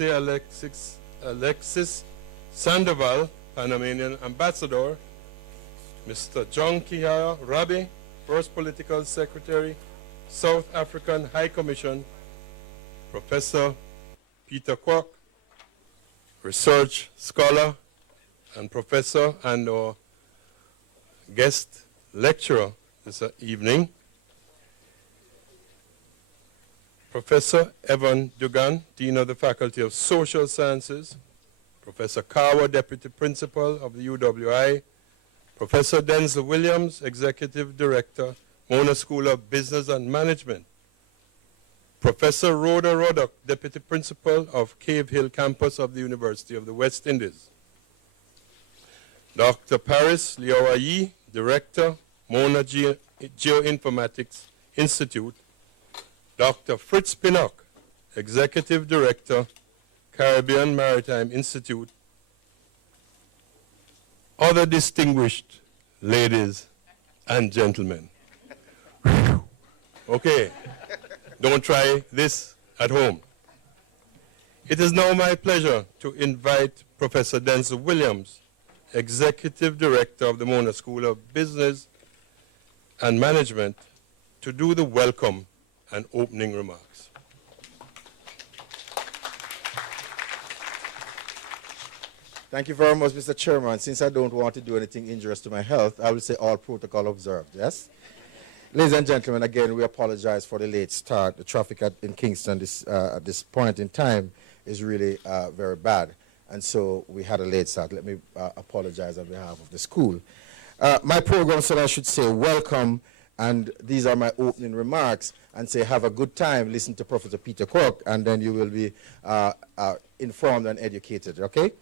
Alexis Sandoval, Panamanian Ambassador, Mr. John Kihara Rabi, First Political Secretary, South African High Commission, Professor Peter Kuok, Research Scholar and Professor and our guest lecturer this evening, Professor Evan Dugan, Dean of the Faculty of Social Sciences, Professor Kawa, Deputy Principal of the UWI, Professor Denzel Williams, Executive Director, Mona School of Business and Management, Professor Rhoda Roddock, Deputy Principal of Cave Hill Campus of the University of the West Indies, Dr. Paris Liawayi, Director, Mona Geoinformatics Institute, Dr. Fritz Pinnock, Executive Director, Caribbean Maritime Institute, other distinguished ladies and gentlemen. Okay, don't try this at home. It is now my pleasure to invite Professor Denzel Williams, Executive Director of the Mona School of Business and Management, to do the welcome and opening remarks. Thank you very much, Mr. Chairman. Since I don't want to do anything injurious to my health, I will say all protocol observed, yes? Ladies and gentlemen, again, we apologize for the late start. The traffic in Kingston at this point in time is really very bad. And so we had a late start. Let me apologize on behalf of the school. My program said I should say welcome, and these are my opening remarks, and say have a good time, listen to Professor Peter Kuok, and then you will be informed and educated, okay?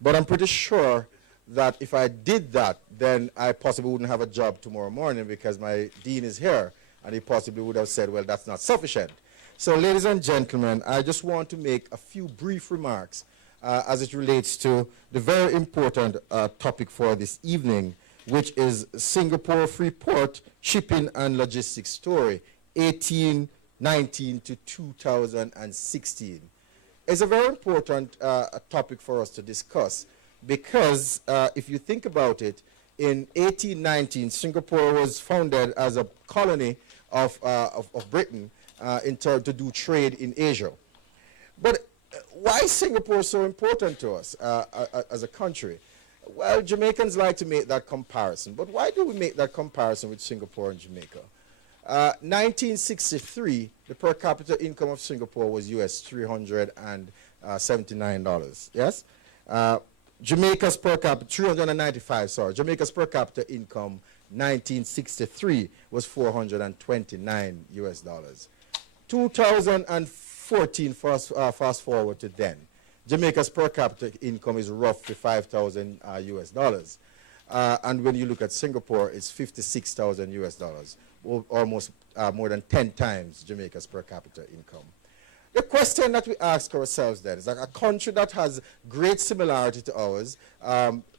But I'm pretty sure that if I did that, then I possibly wouldn't have a job tomorrow morning because my dean is here, and he possibly would have said, well, that's not sufficient. So ladies and gentlemen, I just want to make a few brief remarks as it relates to the very important topic for this evening, which is Singapore Freeport Shipping and Logistics Story, 1819 to 2016. It's a very important topic for us to discuss because if you think about it, in 1819, Singapore was founded as a colony of Britain to do trade in Asia. But why is Singapore so important to us as a country? Well, Jamaicans like to make that comparison, but why do we make that comparison with Singapore and Jamaica? 1963, the per capita income of Singapore was US $379, yes? Jamaica's per capita, 395, sorry. Jamaica's per capita income, 1963, was $429 US. 2014, fast forward to then. Jamaica's per capita income is roughly $5,000 US. And when you look at Singapore, it's $56,000 US, almost more than 10 times Jamaica's per capita income. The question that we ask ourselves then is like a country that has great similarity to ours,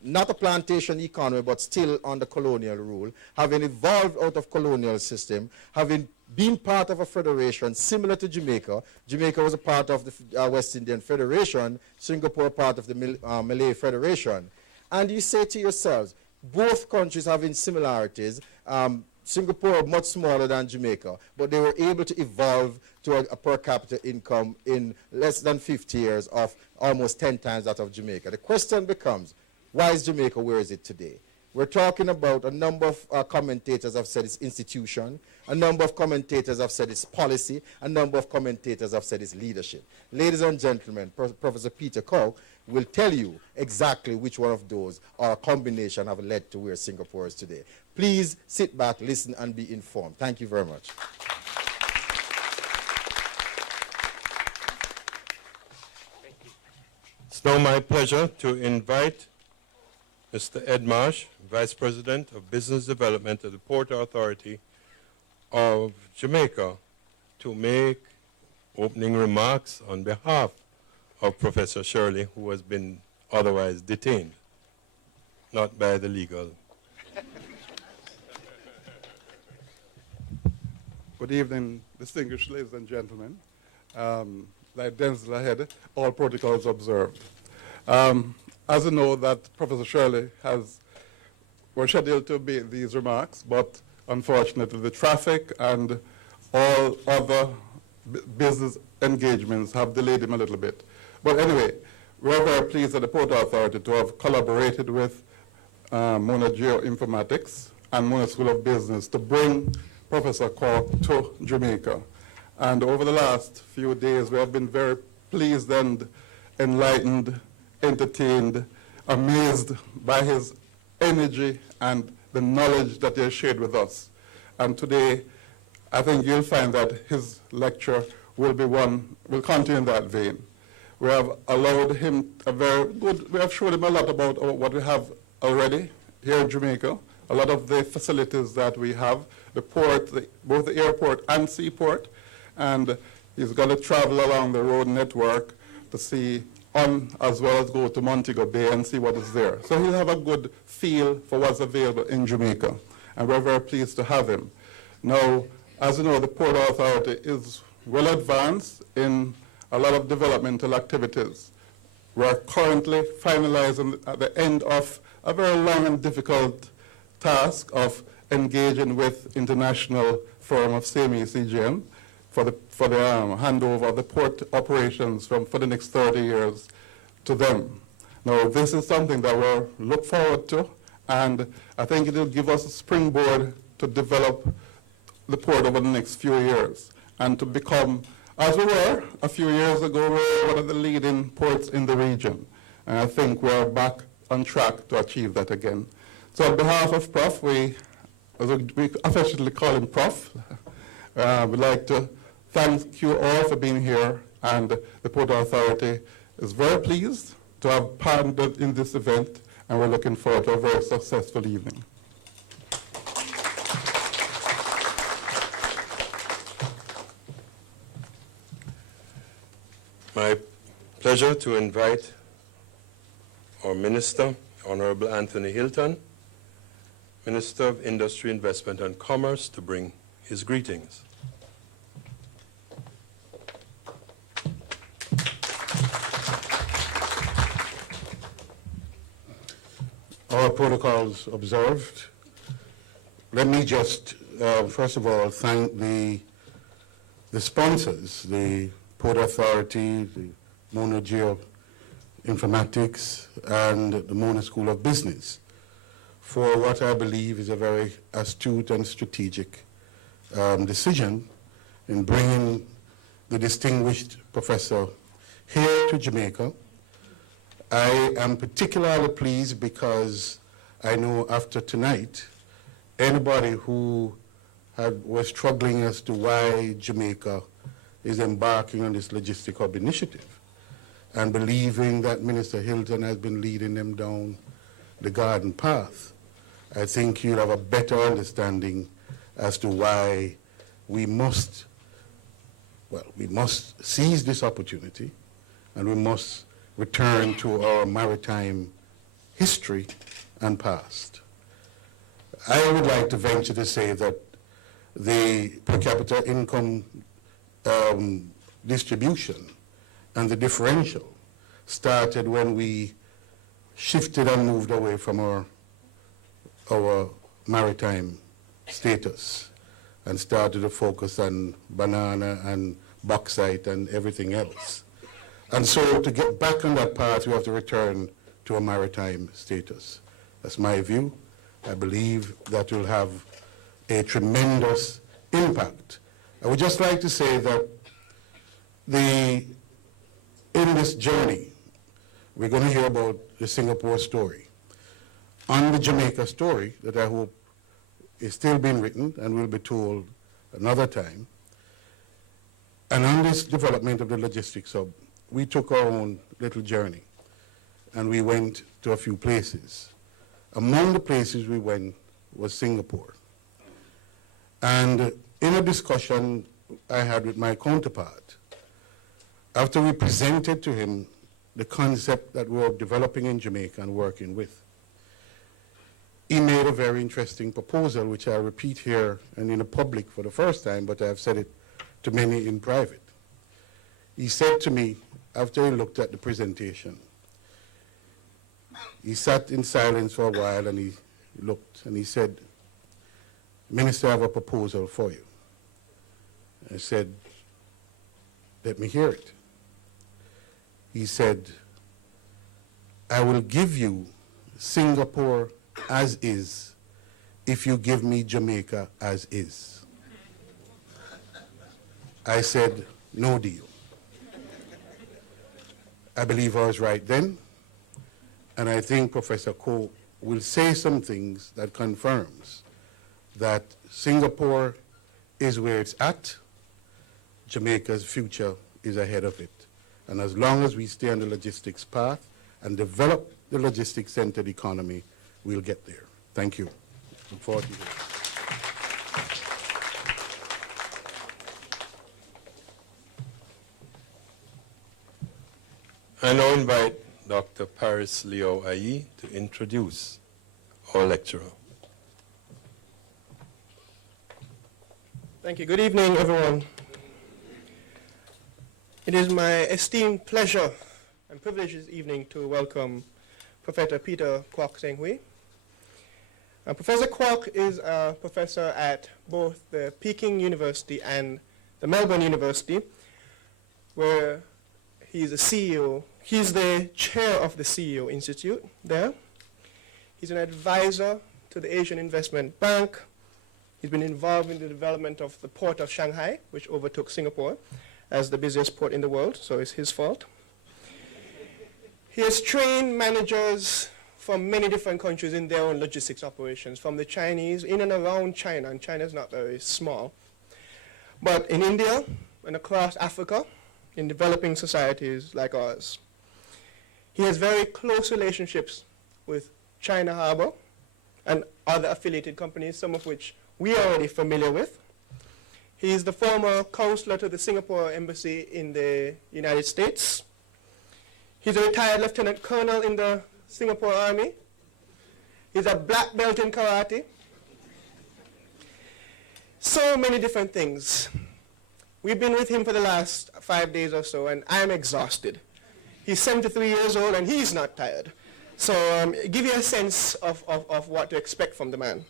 not a plantation economy, but still under colonial rule, having evolved out of colonial system, having been part of a federation similar to Jamaica. Jamaica was a part of the West Indian Federation, Singapore part of the Malay Federation. And you say to yourselves, both countries having similarities, Singapore much smaller than Jamaica, but they were able to evolve to a per capita income in less than 50 years of almost 10 times that of Jamaica. The question becomes, why is Jamaica where is it today? We're talking about a number of commentators have said it's institution, a number of commentators have said it's policy, a number of commentators have said it's leadership. Ladies and gentlemen, Professor Peter Kuok will tell you exactly which one of those or a combination have led to where Singapore is today. Please sit back, listen, and be informed. Thank you very much. It's now my pleasure to invite Mr. Ed Marsh, Vice President of Business Development of the Port Authority of Jamaica, to make opening remarks on behalf of Professor Shirley, who has been otherwise detained, not by the legal. Good evening, distinguished ladies and gentlemen. like Denzel ahead, all protocols observed. As you know, that Professor Shirley were scheduled to make these remarks, but unfortunately the traffic and all other business engagements have delayed him a little bit. But anyway, we're very pleased at the Port Authority to have collaborated with Mona Geoinformatics and Mona School of Business to bring Professor Kuok to Jamaica. And over the last few days, we have been very pleased and enlightened, entertained, amazed by his energy and the knowledge that he has shared with us. And today, I think you'll find that his lecture will continue in that vein. We have allowed him we have showed him a lot about what we have already here in Jamaica, a lot of the facilities that we have, the port, both the airport and seaport, and he's going to travel along the road network to see as well as go to Montego Bay and see what is there. So he'll have a good feel for what's available in Jamaica, and we're very pleased to have him. Now, as you know, the Port Authority is well advanced in a lot of developmental activities. We're currently finalizing at the end of a very long and difficult task of engaging with International Forum of SAME CGM for the handover of the port operations for the next 30 years to them. Now, this is something that we'll look forward to, and I think it will give us a springboard to develop the port over the next few years and to become, as we were a few years ago, we're one of the leading ports in the region. And I think we're back on track to achieve that again. So on behalf of Prof, we affectionately call him Prof, we'd like to thank you all for being here, and the Port Authority is very pleased to have partnered in this event, and we're looking forward to a very successful evening. My pleasure to invite our Minister, Honorable Anthony Hilton, Minister of Industry, Investment and Commerce, to bring his greetings. All protocols observed. Let me just, first of all, thank the sponsors, the Port Authority, the Mona Geoinformatics, and the Mona School of Business for what I believe is a very astute and strategic decision in bringing the distinguished professor here to Jamaica. I am particularly pleased because I know after tonight, anybody who was struggling as to why Jamaica is embarking on this logistic hub initiative and believing that Minister Hilton has been leading them down the garden path, I think you'll have a better understanding as to why we must seize this opportunity, and we must return to our maritime history and past. I would like to venture to say that the per capita income distribution and the differential started when we shifted and moved away from our maritime status and started to focus on banana and bauxite and everything else. And so to get back on that path, we have to return to a maritime status. That's my view. I believe that will have a tremendous impact. I would just like to say that in this journey, we're going to hear about the Singapore story. On the Jamaica story that I hope is still being written and will be told another time, and on this development of the logistics hub, we took our own little journey and we went to a few places. Among the places we went was Singapore. And in a discussion I had with my counterpart, after we presented to him the concept that we were developing in Jamaica and working with, he made a very interesting proposal, which I repeat here and in the public for the first time, but I've said it to many in private. He said to me, after he looked at the presentation, he sat in silence for a while and he looked and he said, Minister, I have a proposal for you. I said, let me hear it. He said, I will give you Singapore as is if you give me Jamaica as is. I said, no deal. I believe I was right then, and I think Professor Kuok will say some things that confirms that Singapore is where it's at, Jamaica's future is ahead of it. And as long as we stay on the logistics path and develop the logistics-centered economy, we'll get there. Thank you. Look forward to hearing. I now invite Dr. Paris Leo Ayi to introduce our lecturer. Thank you. Good evening, everyone. It is my esteemed pleasure and privilege this evening to welcome Professor Peter Kuok Seng-Hui. Professor Kuok is a professor at both the Peking University and the Melbourne University, where he's a CEO. He's the chair of the CEO Institute there. He's an advisor to the Asian Investment Bank. He's been involved in the development of the port of Shanghai, which overtook Singapore as the busiest port in the world, so it's his fault. He has trained managers from many different countries in their own logistics operations, from the Chinese, in and around China, and China is not very small, but in India and across Africa, in developing societies like ours. He has very close relationships with China Harbour and other affiliated companies, some of which we are already familiar with. He is the former counselor to the Singapore Embassy in the United States. He's a retired lieutenant colonel in the Singapore Army. He's a black belt in karate. So many different things. We've been with him for the last 5 days or so, and I'm exhausted. He's 73 years old, and he's not tired. So give you a sense of what to expect from the man.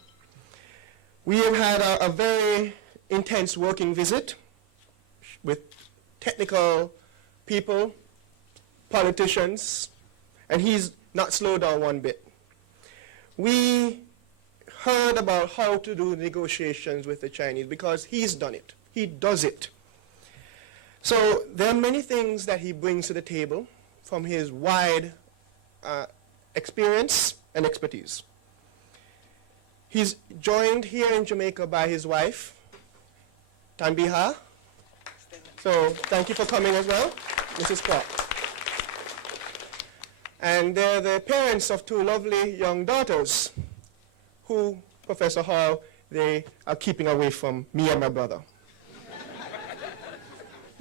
We have had a very intense working visit with technical people, politicians, and he's not slowed down one bit. We heard about how to do negotiations with the Chinese because he's done it. He does it. So there are many things that he brings to the table from his wide experience and expertise. He's joined here in Jamaica by his wife, Tanbiha. So thank you for coming as well, Mrs. Kuok. And they're the parents of two lovely young daughters who, Professor Hall, they are keeping away from me and my brother.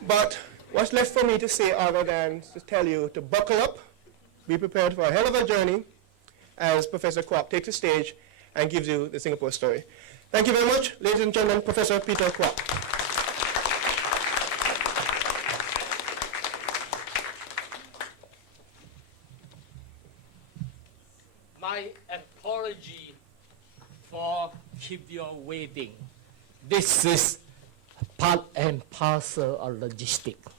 But what's left for me to say other than to tell you to buckle up, be prepared for a hell of a journey as Professor Kuok takes the stage and gives you the Singapore story. Thank you very much, ladies and gentlemen, Professor Peter Kuok. My apology for keep you waiting. This is part and parcel of logistics.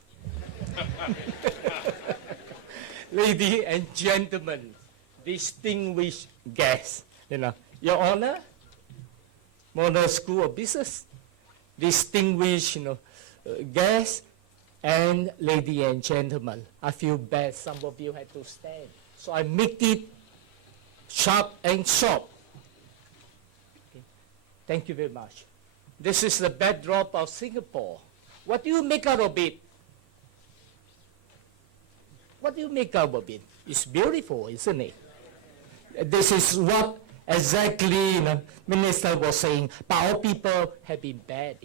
Ladies and gentlemen, distinguished guests, Your Honor, Model School of Business, distinguished guests, and ladies and gentlemen, I feel bad some of you had to stand. So I make it sharp and short. Okay. Thank you very much. This is the backdrop of Singapore. What do you make out of it? What do you make out of it? It's beautiful, isn't it? This is what exactly Minister was saying, but our people have been bad.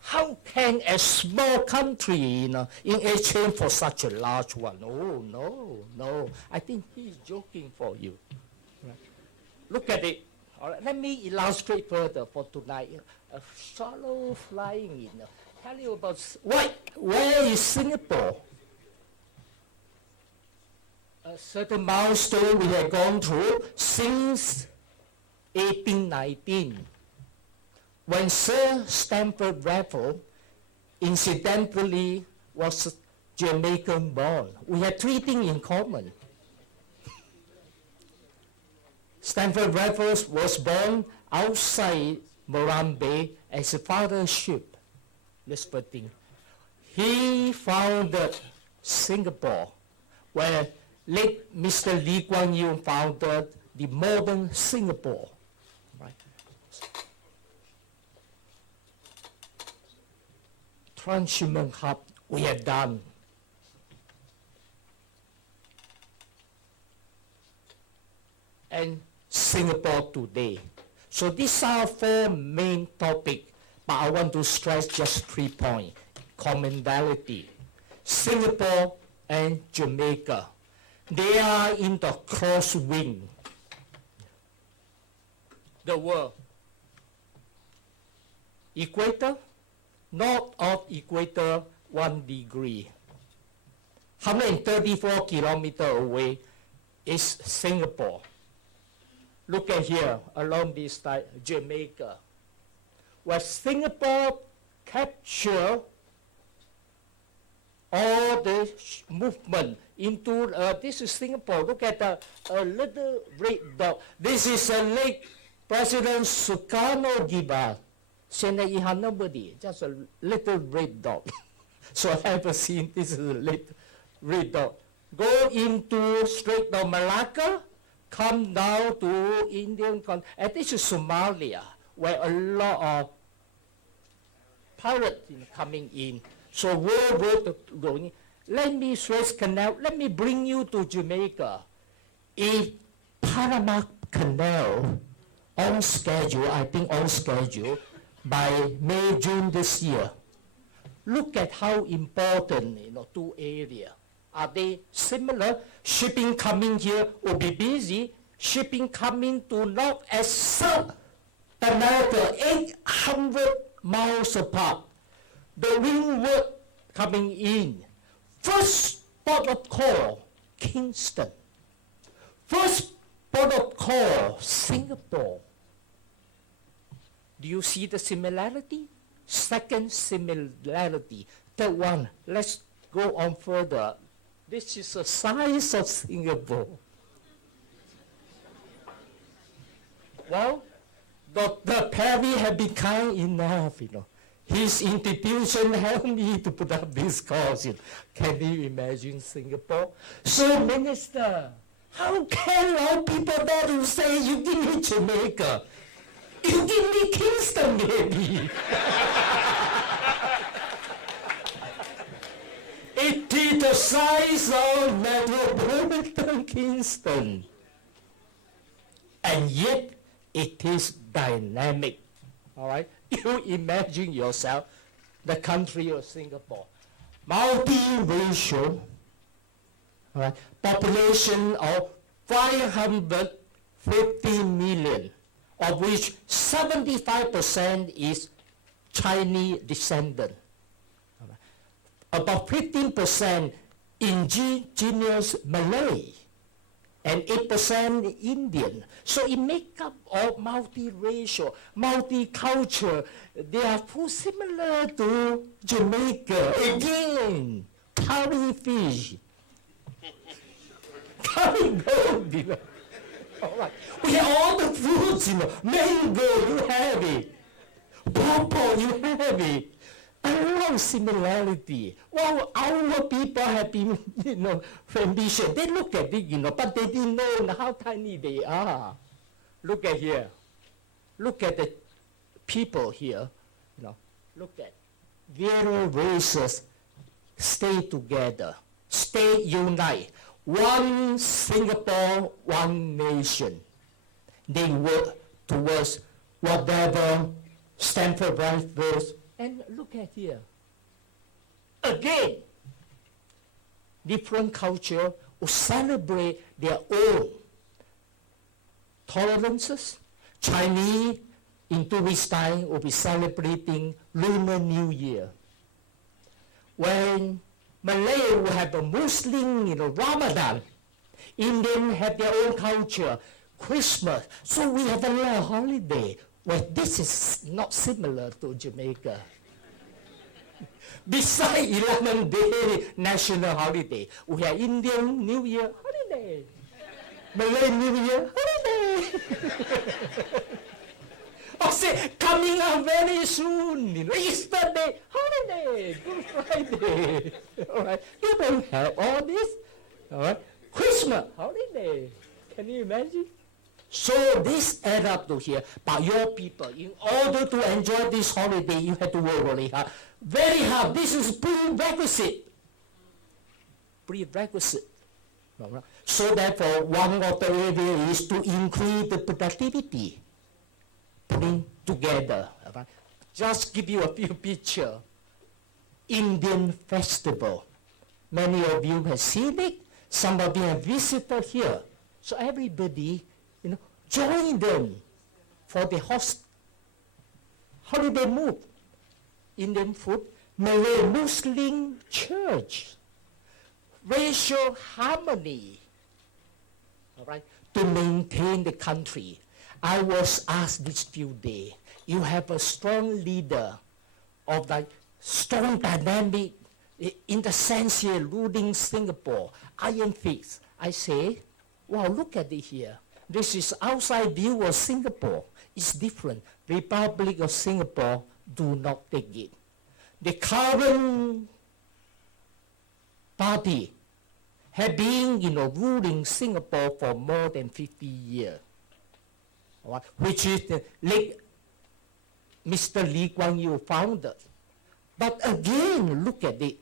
How can a small country in exchange for such a large one? Oh, no. I think he's joking for you. Right. Look at it. All right, let me illustrate further for tonight. A shallow flying in tell you about where is Singapore. A certain milestone we have gone through since 1819, when Sir Stamford Raffles incidentally was Jamaican born. We had three things in common. Stamford Raffles was born outside Morambe as a father's ship. That's the thing. He founded Singapore, where late Mr. Lee Kuan Yew founded the modern Singapore. Right? Transshipment hub we have done. And Singapore today. So these are four main topics, but I want to stress just 3 points. Commonality. Singapore and Jamaica. They are in the crosswind. The world. Equator, north of equator, 1 degree. 134 kilometers away is Singapore. Look at here, along this side, Jamaica, where Singapore captured all the movement into, this is Singapore. Look at a little red dot. This is a lake President Sukarno gave us. 现在一行 nobody, just a little red dot. So I haven't seen this is a little red dot. Go into Strait of Malacca, come down to Indian country, and this is Somalia, where a lot of pirates coming in. So World War going. Let me Suez Canal. Let me bring you to Jamaica. If Panama Canal on schedule, I think on schedule, by May, June this year. Look at how important, two areas. Are they similar? Shipping coming here will be busy. Shipping coming to North and South America, 800 miles apart. The windward coming in. First port of call, Kingston. First port of call, Singapore. Do you see the similarity? Second similarity. Third one, let's go on further. This is the size of Singapore. Well, Dr. Perry had been kind enough, His institution helped me to put up this course. Can you imagine Singapore? So, Minister, how can all people there who say, you give me Jamaica? You give me Kingston, maybe. It is the size of metropolitan Kingston. And yet, it is dynamic. All right? You imagine yourself, the country of Singapore. Multiracial, all right? Population of 550 million, of which 75% is Chinese descendant. About 15% indigenous Malay, and 8% Indian. So it makes up of multiracial, multicultural. They are too similar to Jamaica. Again, curry fish, curry gold, All right. We have all the fruits, Mango, you have it. Pawpaw, you have it. A lot of similarity. Well, our people have been, ambitious. They look at it, but they didn't know how tiny they are. Look at here. Look at the people here. Look at various races stay together, stay unite. One Singapore, one nation. They work towards whatever Stamford Raffles. And look at here. Again, different culture will celebrate their own tolerances. Chinese, in 2 weeks' time, will be celebrating Lunar New Year. when Malay will have a Muslim, Ramadan, Indian have their own culture, Christmas. So we have a lot of holiday. Well, this is not similar to Jamaica. Besides 11-day national holiday, we have Indian New Year holiday, Malay New Year holiday. Oh, say, coming up very soon, Easter Day holiday, Good Friday. All right, you don't have all this. All right, Christmas holiday. Can you imagine? So this add up to here. But your people, in order to enjoy this holiday, you have to work really hard. Very hard. This is prerequisite. Prerequisite. All right. So therefore, one of the areas is to increase the productivity. Putting together. All right. Just give you a few pictures. Indian festival. Many of you have seen it. Some of you have visited here. So everybody, join them for the holiday mood. Indian food, Malay Muslim church, racial harmony, all right, to maintain the country. I was asked this few days, you have a strong leader of the strong dynamic in the sense here, ruling Singapore, iron fist. I say, wow, look at it here. This is outside view of Singapore. It's different. Republic of Singapore do not take it. The current party have been, ruling Singapore for more than 50 years, right? Which is the late Mr. Lee Kuan Yew founded. But again, look at it.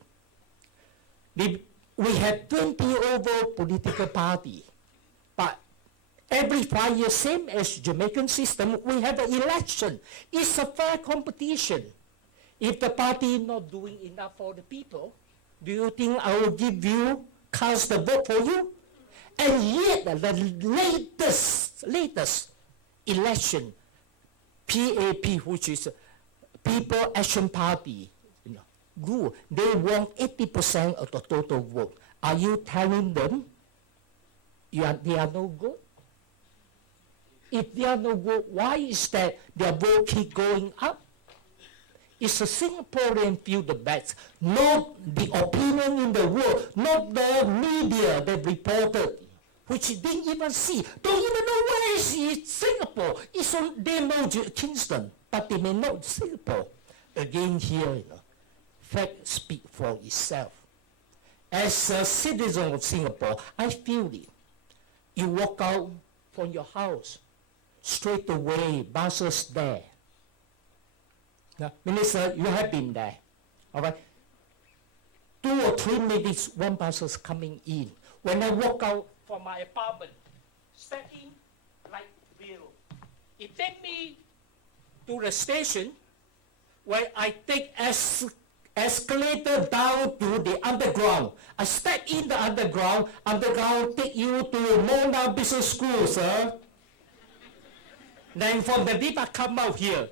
We have 20 over political party, but every 5 years, same as Jamaican system, we have an election. It's a fair competition. If the party is not doing enough for the people, do you think I will give you, cast the vote for you? And yet, the latest election, PAP, which is People Action Party, grew. They won 80% of the total vote. Are you telling them they are no good? If they are no good, why is that their vote keep going up? It's a Singaporean feel the best, not the opinion in the world, not the media that reported, which they didn't even see, don't even know where is Singapore. They know Kingston, but they may know Singapore. Again here, fact speak for itself. As a citizen of Singapore, I feel it. You walk out from your house, straight away, buses there. Now, Minister, you have been there, all right? 2 or 3 minutes, one bus is coming in. When I walk out from my apartment, stepping like wheel. It take me to the station where I take escalator down to the underground. I step in the underground take you to Mona Business School, sir. Then from the lift I come out here.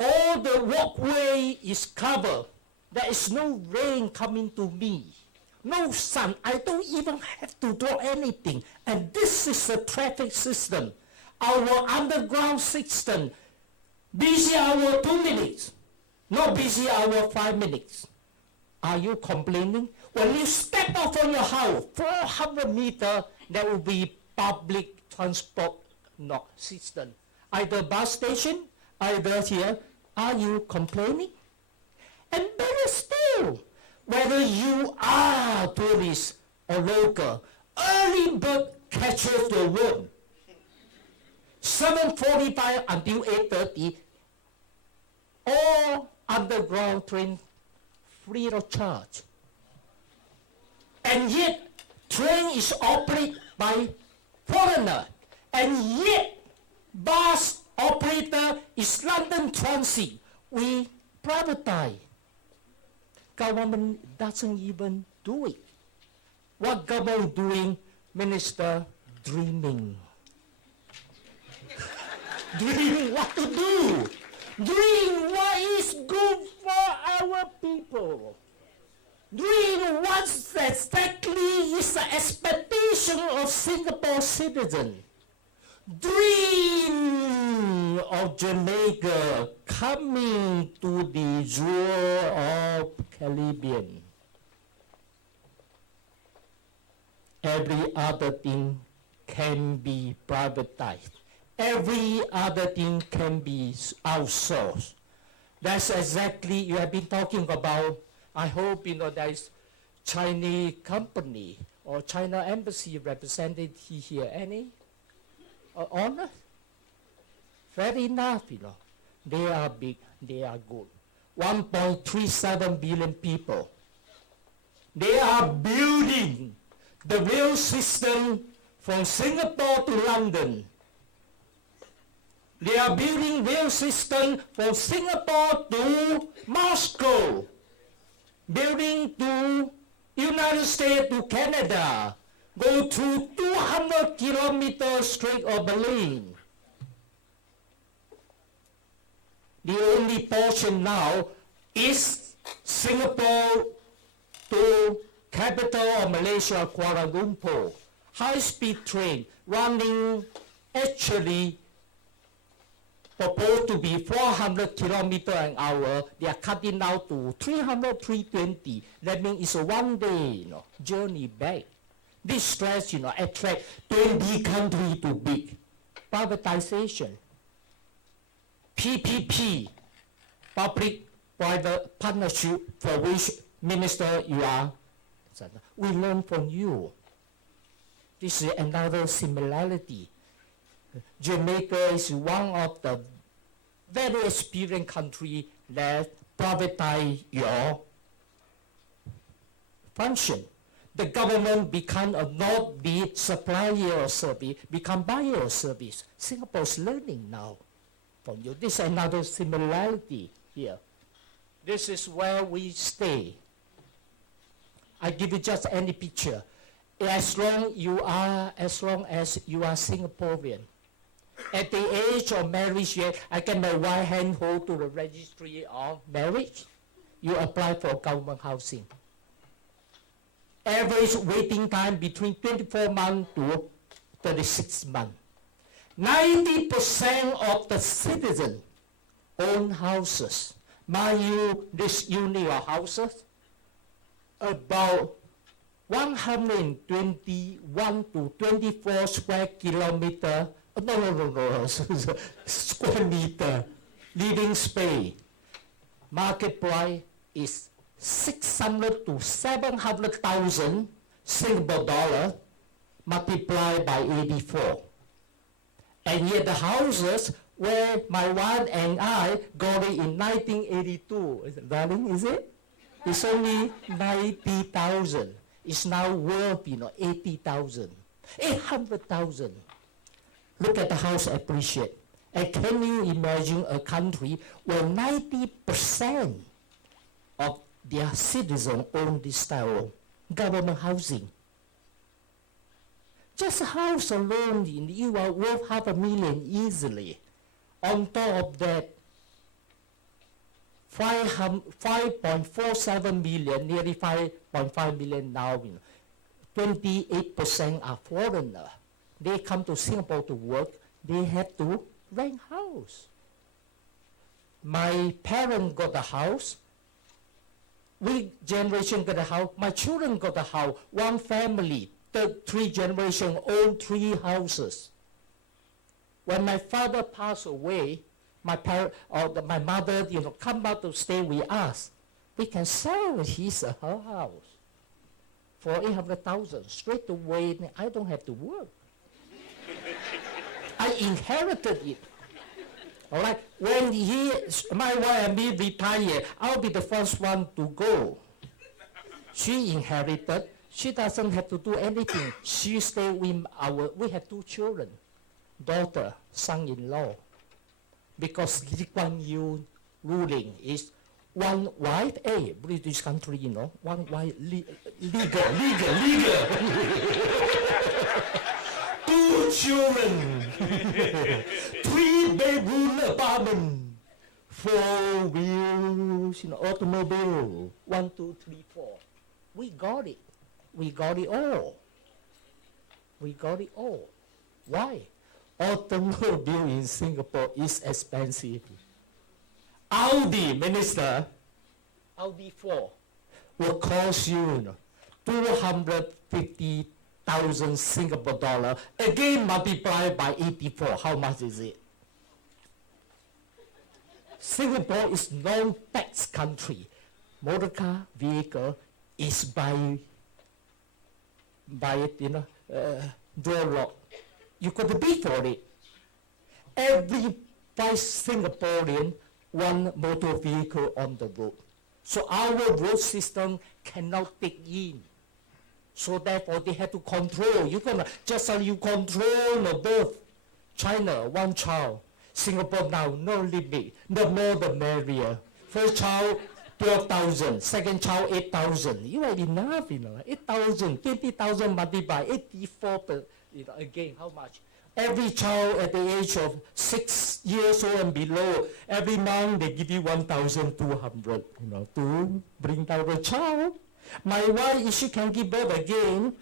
All the walkway is covered. There is no rain coming to me. No sun. I don't even have to do anything. And this is the traffic system. Our underground system. Busy hour 2 minutes. Not busy hour 5 minutes. Are you complaining? When you step out from your house, 400 meters, there will be public transport system. Either bus station, either here. Are you complaining? And better still, whether you are tourist or local, early bird catches the worm. 7:45 until 8:30, all underground train free of charge. And yet, train is operated by foreigner. And yet, bus operator is London Transit. We privatize. Government doesn't even do it. What government doing, Minister? Dreaming. Dreaming what to do. Dream what is good for our people. Dream what exactly is the expectation of Singapore citizen. Dream of Jamaica coming to the jewel of Caribbean. Every other thing can be privatized. Every other thing can be outsourced. That's exactly you have been talking about. I hope there is Chinese company or China embassy represented here. Any? Honor? Fair enough, They are big, they are good. 1.37 billion people. They are building the rail system from Singapore to London. They are building rail system from Singapore to Moscow. Building to United States to Canada. Go to 200 kilometers straight of Berlin. The only portion now is Singapore to capital of Malaysia, Kuala Lumpur. High-speed train running actually proposed to be 400 kilometers an hour. They are cutting out to 300, 320. That means it's a one-day journey back. This stress, attract 20 countries to big. Privatization. PPP, public-private partnership, for which minister you are. We learn from you. This is another similarity. Jamaica is one of the very experienced countries that privatize your function. The government not be supplier of service, become buyer of service. Singapore is learning now from you. This is another similarity here. This is where we stay. I give you just any picture. As long as you are Singaporean. At the age of marriage, I get my right hand hold to the registry of marriage. You apply for government housing. Average waiting time between 24 months to 36 months. 90% of the citizens own houses. Mind you, this unit of houses, about 121 to 24 square kilometer, square meter living space. Market price is 600 to 700,000 Singapore dollar multiplied by 84. And yet the houses where my wife and I got it in 1982, darling, is it? It's only 90,000. It's now worth, 80,000, 800,000. Look at the house appreciate. And can you imagine a country where 90% of their citizens own this style of government housing? Just a house alone, you are worth $500,000 easily. On top of that, 5.47 million, nearly 5.5 million now, 28% are foreigners. They come to Singapore to work, they have to rent house. My parents got a house, we generation got a house, my children got a house, one family, three generations own 3 houses. When my father passed away, my mother, come back to stay with us. We can sell her house for 800,000 straight away. I don't have to work. I inherited it. All right. When my wife and me retire, I'll be the first one to go. She inherited. She doesn't have to do anything. She stay with we have 2 children, daughter, son-in-law. Because Lee Kuan Yew ruling is one wife, British country, one wife, legal. 2 children, 3-bedroom apartment, 4 wheels, automobile, 1, 2, 3, 4. We got it. We got it all. We got it all. Why? Automobile in Singapore is expensive. Audi, Minister, Audi 4 will cost you, 250,000 Singapore dollar. Again, multiplied by 84. How much is it? Singapore is non-tax country. Motor car vehicle is by door lock. You got to pay for it. Every 5 Singaporean, 1 motor vehicle on the road. So our road system cannot take in. So therefore they have to control. Just as you control the birth. China, 1 child. Singapore now, no limit. The more the merrier. First child, 12,000. Second child, 8,000. You have enough, 8,000, 20,000 multiplied by 84, again, how much? Every child at the age of 6 years old and below, every month they give you 1,200, to bring down the child. My wife, if she can give birth again,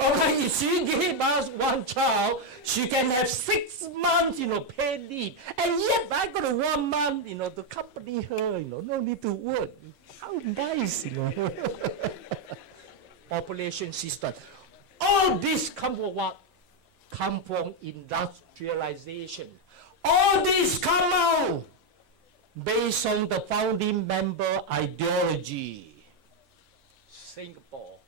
alright, if she gave us 1 child, she can have 6 months, paid leave. And yet I got 1 month, to accompany her, no need to work. How nice, Population system. All this come from what? Come from industrialization. All this come out based on the founding member ideology. Singapore.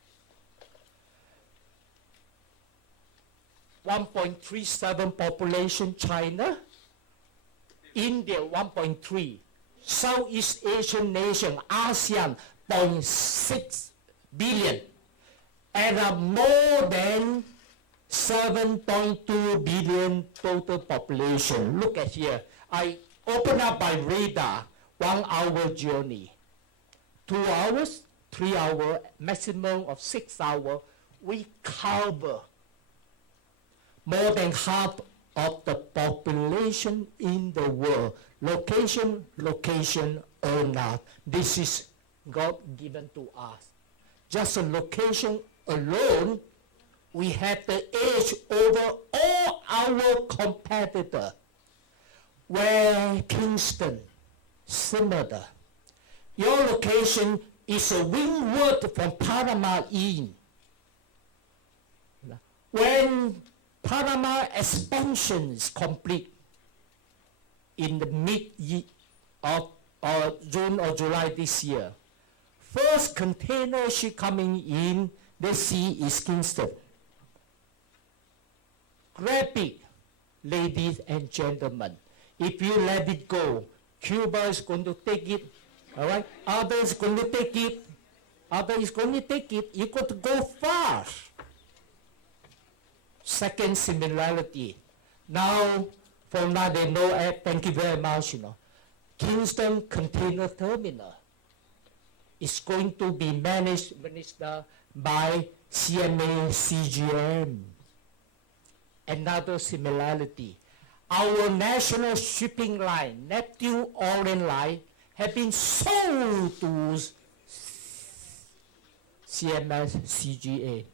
1.37 population, China. India, 1.3. Southeast Asian nation, ASEAN, 0.6 billion. And more than 7.2 billion total population. Look at here. I open up by radar, 1 hour journey. 2 hours, 3 hours, maximum of 6 hours. We cover more than half of the population in the world. Location or not. This is God given to us. Just a location alone, we have the edge over all our competitors. Where Kingston, similar. Your location is a windward from Panama in. When Panama expansion is complete in the mid of June or July this year, first container ship coming in the sea is Kingston. Grab it, ladies and gentlemen. If you let it go, Cuba is going to take it, all right? Others going to take it. Others is going to take it. You got to go fast. Second similarity. Now, from now they know, thank you very much, Kingston Container Terminal is going to be managed, Minister, by CMA CGM. Another similarity. Our national shipping line, Neptune Orient Line, have been sold to CMS CGA.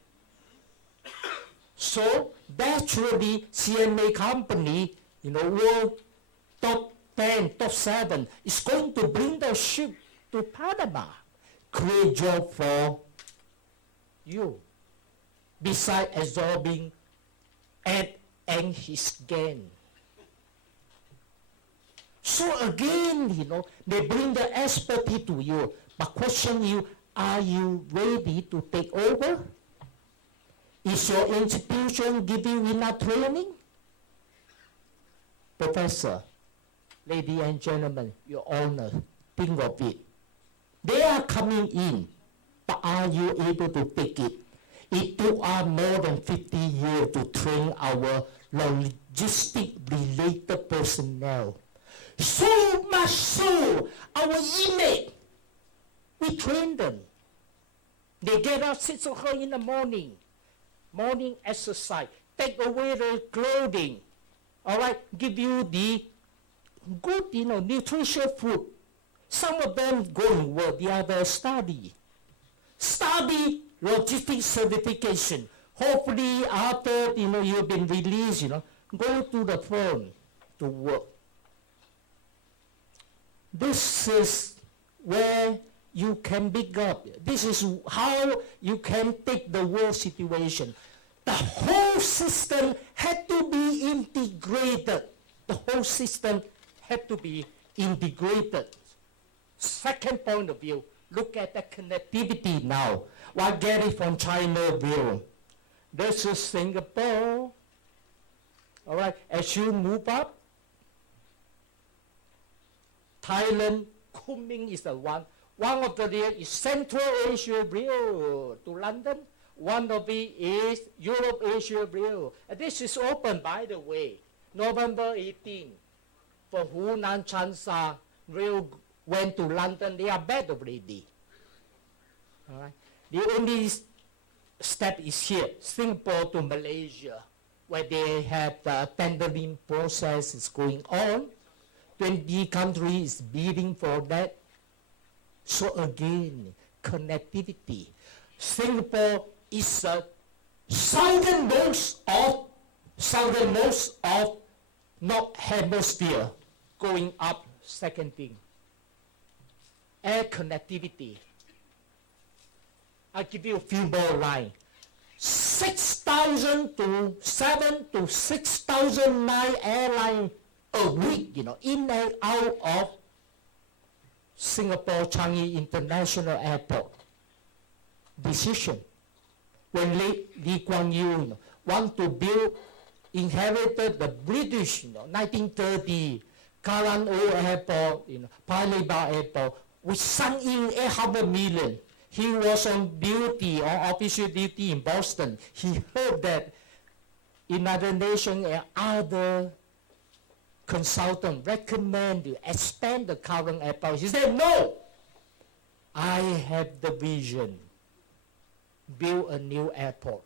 So naturally, CMA company, world top 10, top 7, is going to bring the ship to Panama, create job for you, besides absorbing Ed and his gain. So again, they bring the expertise to you, but question you, are you ready to take over? Is your institution giving enough training? Professor, ladies and gentlemen, your honor, think of it. They are coming in, but are you able to take it? It took us more than 50 years to train our logistic-related personnel. So much so, our inmate, we train them. They get up 6 o'clock in the morning exercise, take away the clothing, all right, give you the good, nutritious food, Some of them going work, the other study. Study logistics certification. Hopefully after you've been released, go to the firm to work. This is where you can pick up. This is how you can take the world situation. The whole system had to be integrated. The whole system had to be integrated. Second point of view, look at the connectivity now. What get it from China view. This is Singapore. All right, as you move up, Thailand, Kunming is the one. One of the is Central Asia Rail to London. One of it is Europe Asia Rail. This is open, by the way, November 18. For Hunan Changsha Rail went to London. They are back already. All right. The only step is here, Singapore to Malaysia, where they have the tendering process is going on. 20 countries bidding for that. So again, connectivity. Singapore is the southernmost of North Hemisphere, going up. Second thing, air connectivity. I'll give you a few more lines. 6,000 to 7 to 6,000 mile airline a week, in and out of Singapore Changi International Airport. Decision. When Lee Kuan Yew want to build, inherited the British, 1930, Karan O Airport, Palembang Airport, we sunk in 800 million. He was on duty, on official duty in Boston. He heard that United Nations and other consultants recommend you expand the current airport. He said, no, I have the vision. Build a new airport,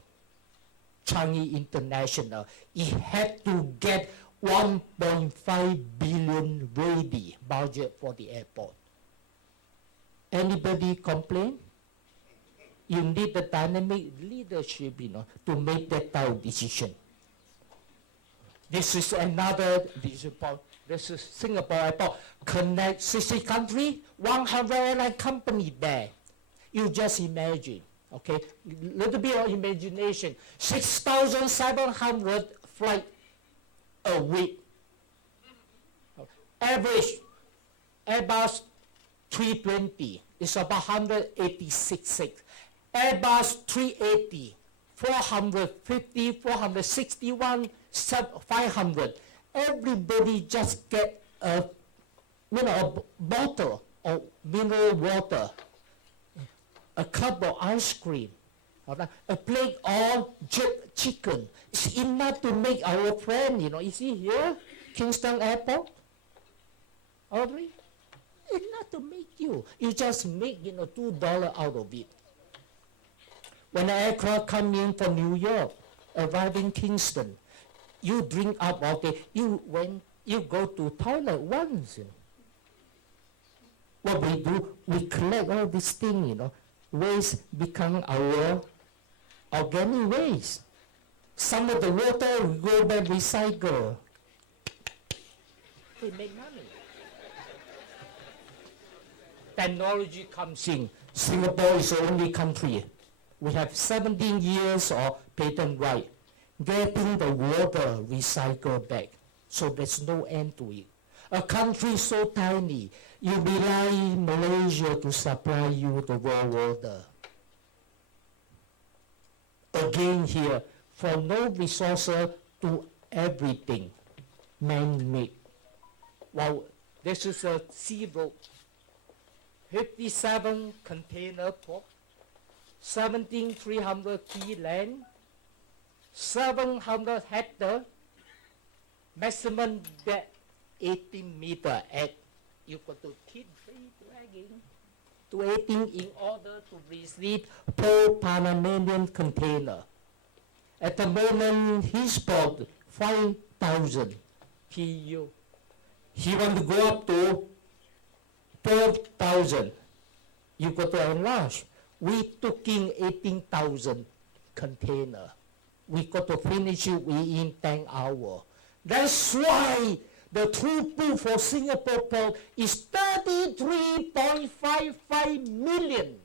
Changi International. It had to get 1.5 billion ready budget for the airport. Anybody complain? You need the dynamic leadership, to make that type of decision. This is another decision point. This is Singapore Airport. Connect 60 countries, 100 airline company there. You just imagine, okay? Little bit of imagination. 6,700 flights a week. Average Airbus 320 is about 186 seats. Airbus 380, 450, 461, 500. Everybody just get a bottle of mineral water, a cup of ice cream, a plate of jerk chicken. It's enough to make our friend, you see here, Kingston Airport, Audrey? It's not to make you. You just make, $2 out of it. When an aircraft come in from New York, arrive in Kingston, you drink up all day. When you go to toilet once, what we do, we collect all these things, waste become our organic waste. Some of the water we go back recycle. We make money. Technology comes in. Singapore is the only country. We have 17 years of patent right, getting the water recycled back. So there's no end to it. A country so tiny, you rely on Malaysia to supply you the raw water. Again here, from no resources to everything, man-made. Wow, this is a sea road. 57 container port, 17,300 feet land, 700 hectare, maximum depth 18 meter at equal to 10 feet dragging to 18 in order to receive 4 Panamanian container. At the moment, his port 5,000 PU. He want to go up to 12,000. You go to enlarge. We took in 18,000 container. We got to finish it within 10 hours. That's why the throughput for Singapore port is 33.55 million.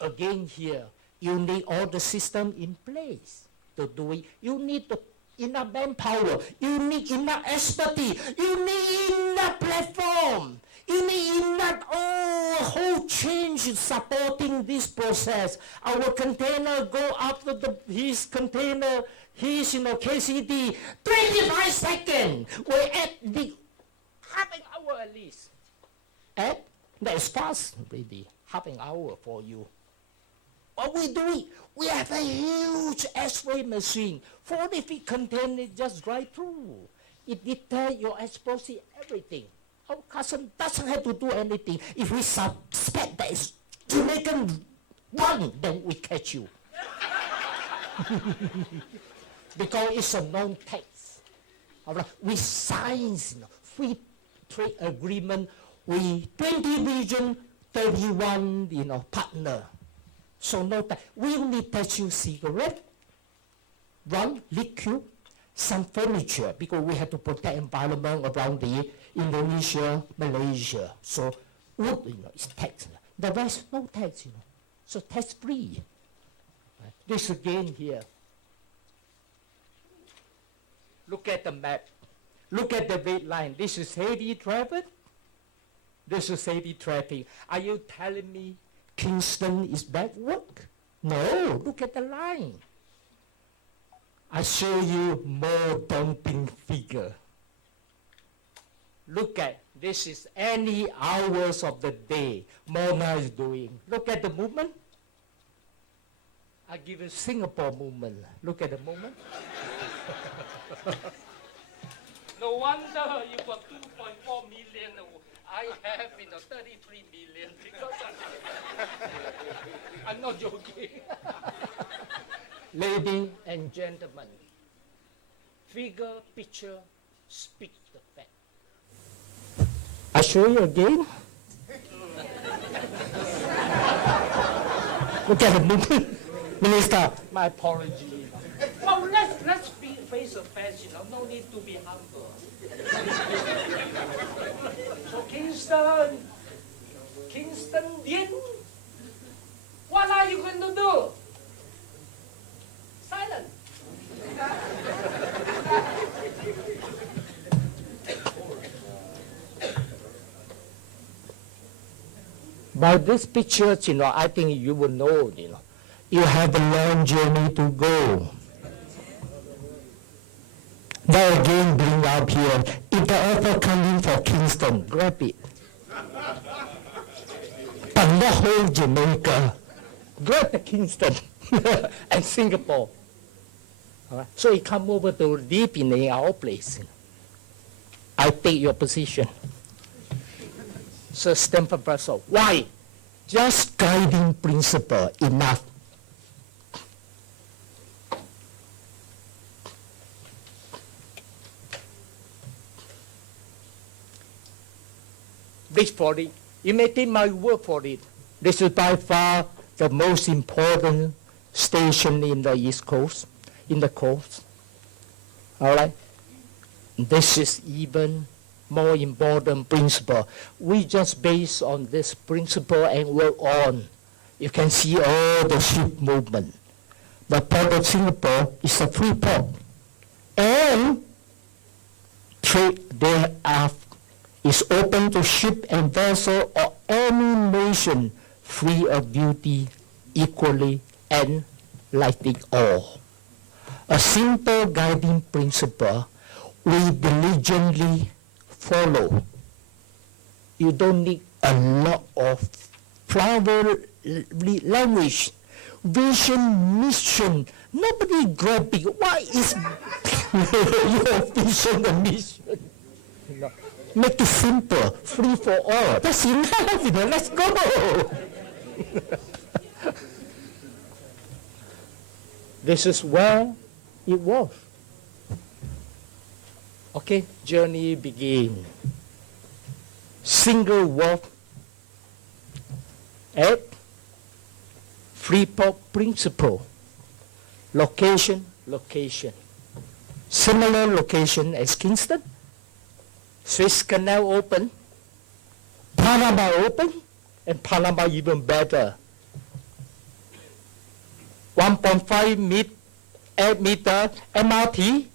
Again here, you need all the system in place to do it. You need enough manpower. You need enough expertise. You need enough platform. You need enough whole change supporting this process. Our container go after his container, his KCD, 25 seconds. We at the half an hour at least. And that's fast, really. Half an hour for you. What we do, we have a huge X-ray machine. 40 feet container just drive through. It detects your explosive, everything. Our customer doesn't have to do anything. If we suspect that it's Jamaican one, then we catch you. Because it's a known tax. All right. We sign free trade agreement with 20 region, 31 partner. So no tax. We only touch you cigarette, rum, liquor, some furniture, because we have to protect environment around the Indonesia, Malaysia. So wood, is tax. The rest, no tax, So tax free. Right. This again here. Look at the map. Look at the red line. This is heavy traffic. This is heavy traffic. Are you telling me Kingston is backward? No, look at the line. I show you more daunting figure. Look at, this is any hours of the day Mona is doing. Look at the movement. I give you Singapore movement. Look at the movement. No wonder you got 2.4 million. I have 33 million because I'm not joking. Ladies and gentlemen, figure, picture, speak the fact. I show you again. Look at the movement. Minister, my apology. Well, let's face the facts, no need to be humble. So Kingston Yin, what are you going to do? Silent. By this picture, I think you will know, you have a long journey to go. Now again, bring up here. If the offer comes in for Kingston, grab it. But not whole Jamaica. Grab the Kingston and Singapore. All right? So you come over to live in our place. I take your position. Sir Stanford Russell. Why? Just guiding principle, enough. This for it. You may take my word for it. This is by far the most important station in the East Coast, in the coast. All right? This is even more important principle. We just base on this principle and work on. You can see all the ship movement. The port of Singapore is a free port. And trade thereafter is open to ship and vessel or any nation free of duty equally and like all. A simple guiding principle we diligently follow. You don't need a lot of flowery language, vision, mission. Nobody grabbing. What is your vision and mission? Make it simple, free for all. That's enough, let's go. This is where it was. Okay, journey begin. single wharf at Freeport principle. Location. Similar location as Kingston. Suez Canal open. Panama open. And Panama even better. 1.5 meter MRT.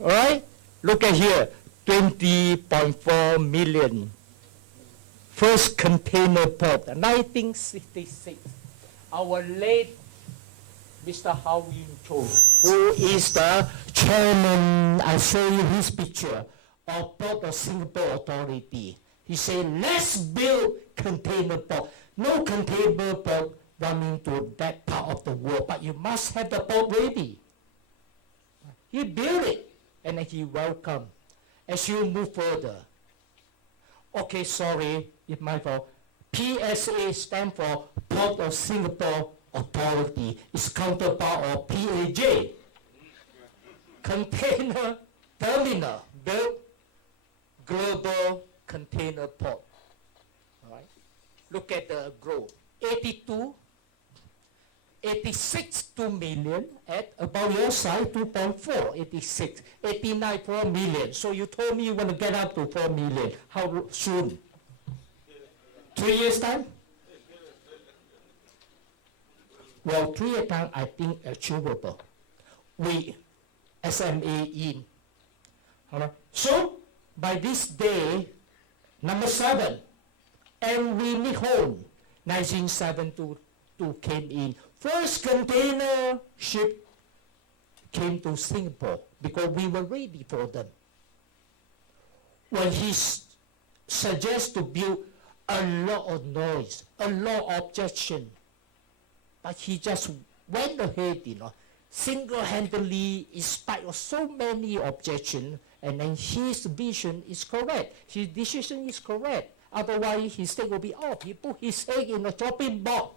All right? Look at here. 20.4 million. First container port, 1966. Our late Mr. How Yun Cho, who is the chairman, I show you his picture, of Port of Singapore Authority. He said, let's build container port. No container port running to that part of the world, but you must have the port ready. He built it, and then he welcomed. As you move further, okay, sorry, it's my fault. PSA stands for Port of Singapore Authority. It's counterpart of PAJ. Container Terminal, built global container port. All right. Look at the growth. 86 2 million at about your side 2.4, 86, 89 4 million. So you told me you want to get up to 4 million. How soon? 3 years time? Well, 3 years time I think achievable. We SMA in. All right. So by this day, number 7, Henry Nihon, 1972 came in. First container ship came to Singapore because we were ready for them. When he suggests to build, a lot of noise, a lot of objection, but he just went ahead, single-handedly, in spite of so many objections, and then his vision is correct, his decision is correct. Otherwise, his stake will be off. He put his egg in a chopping block.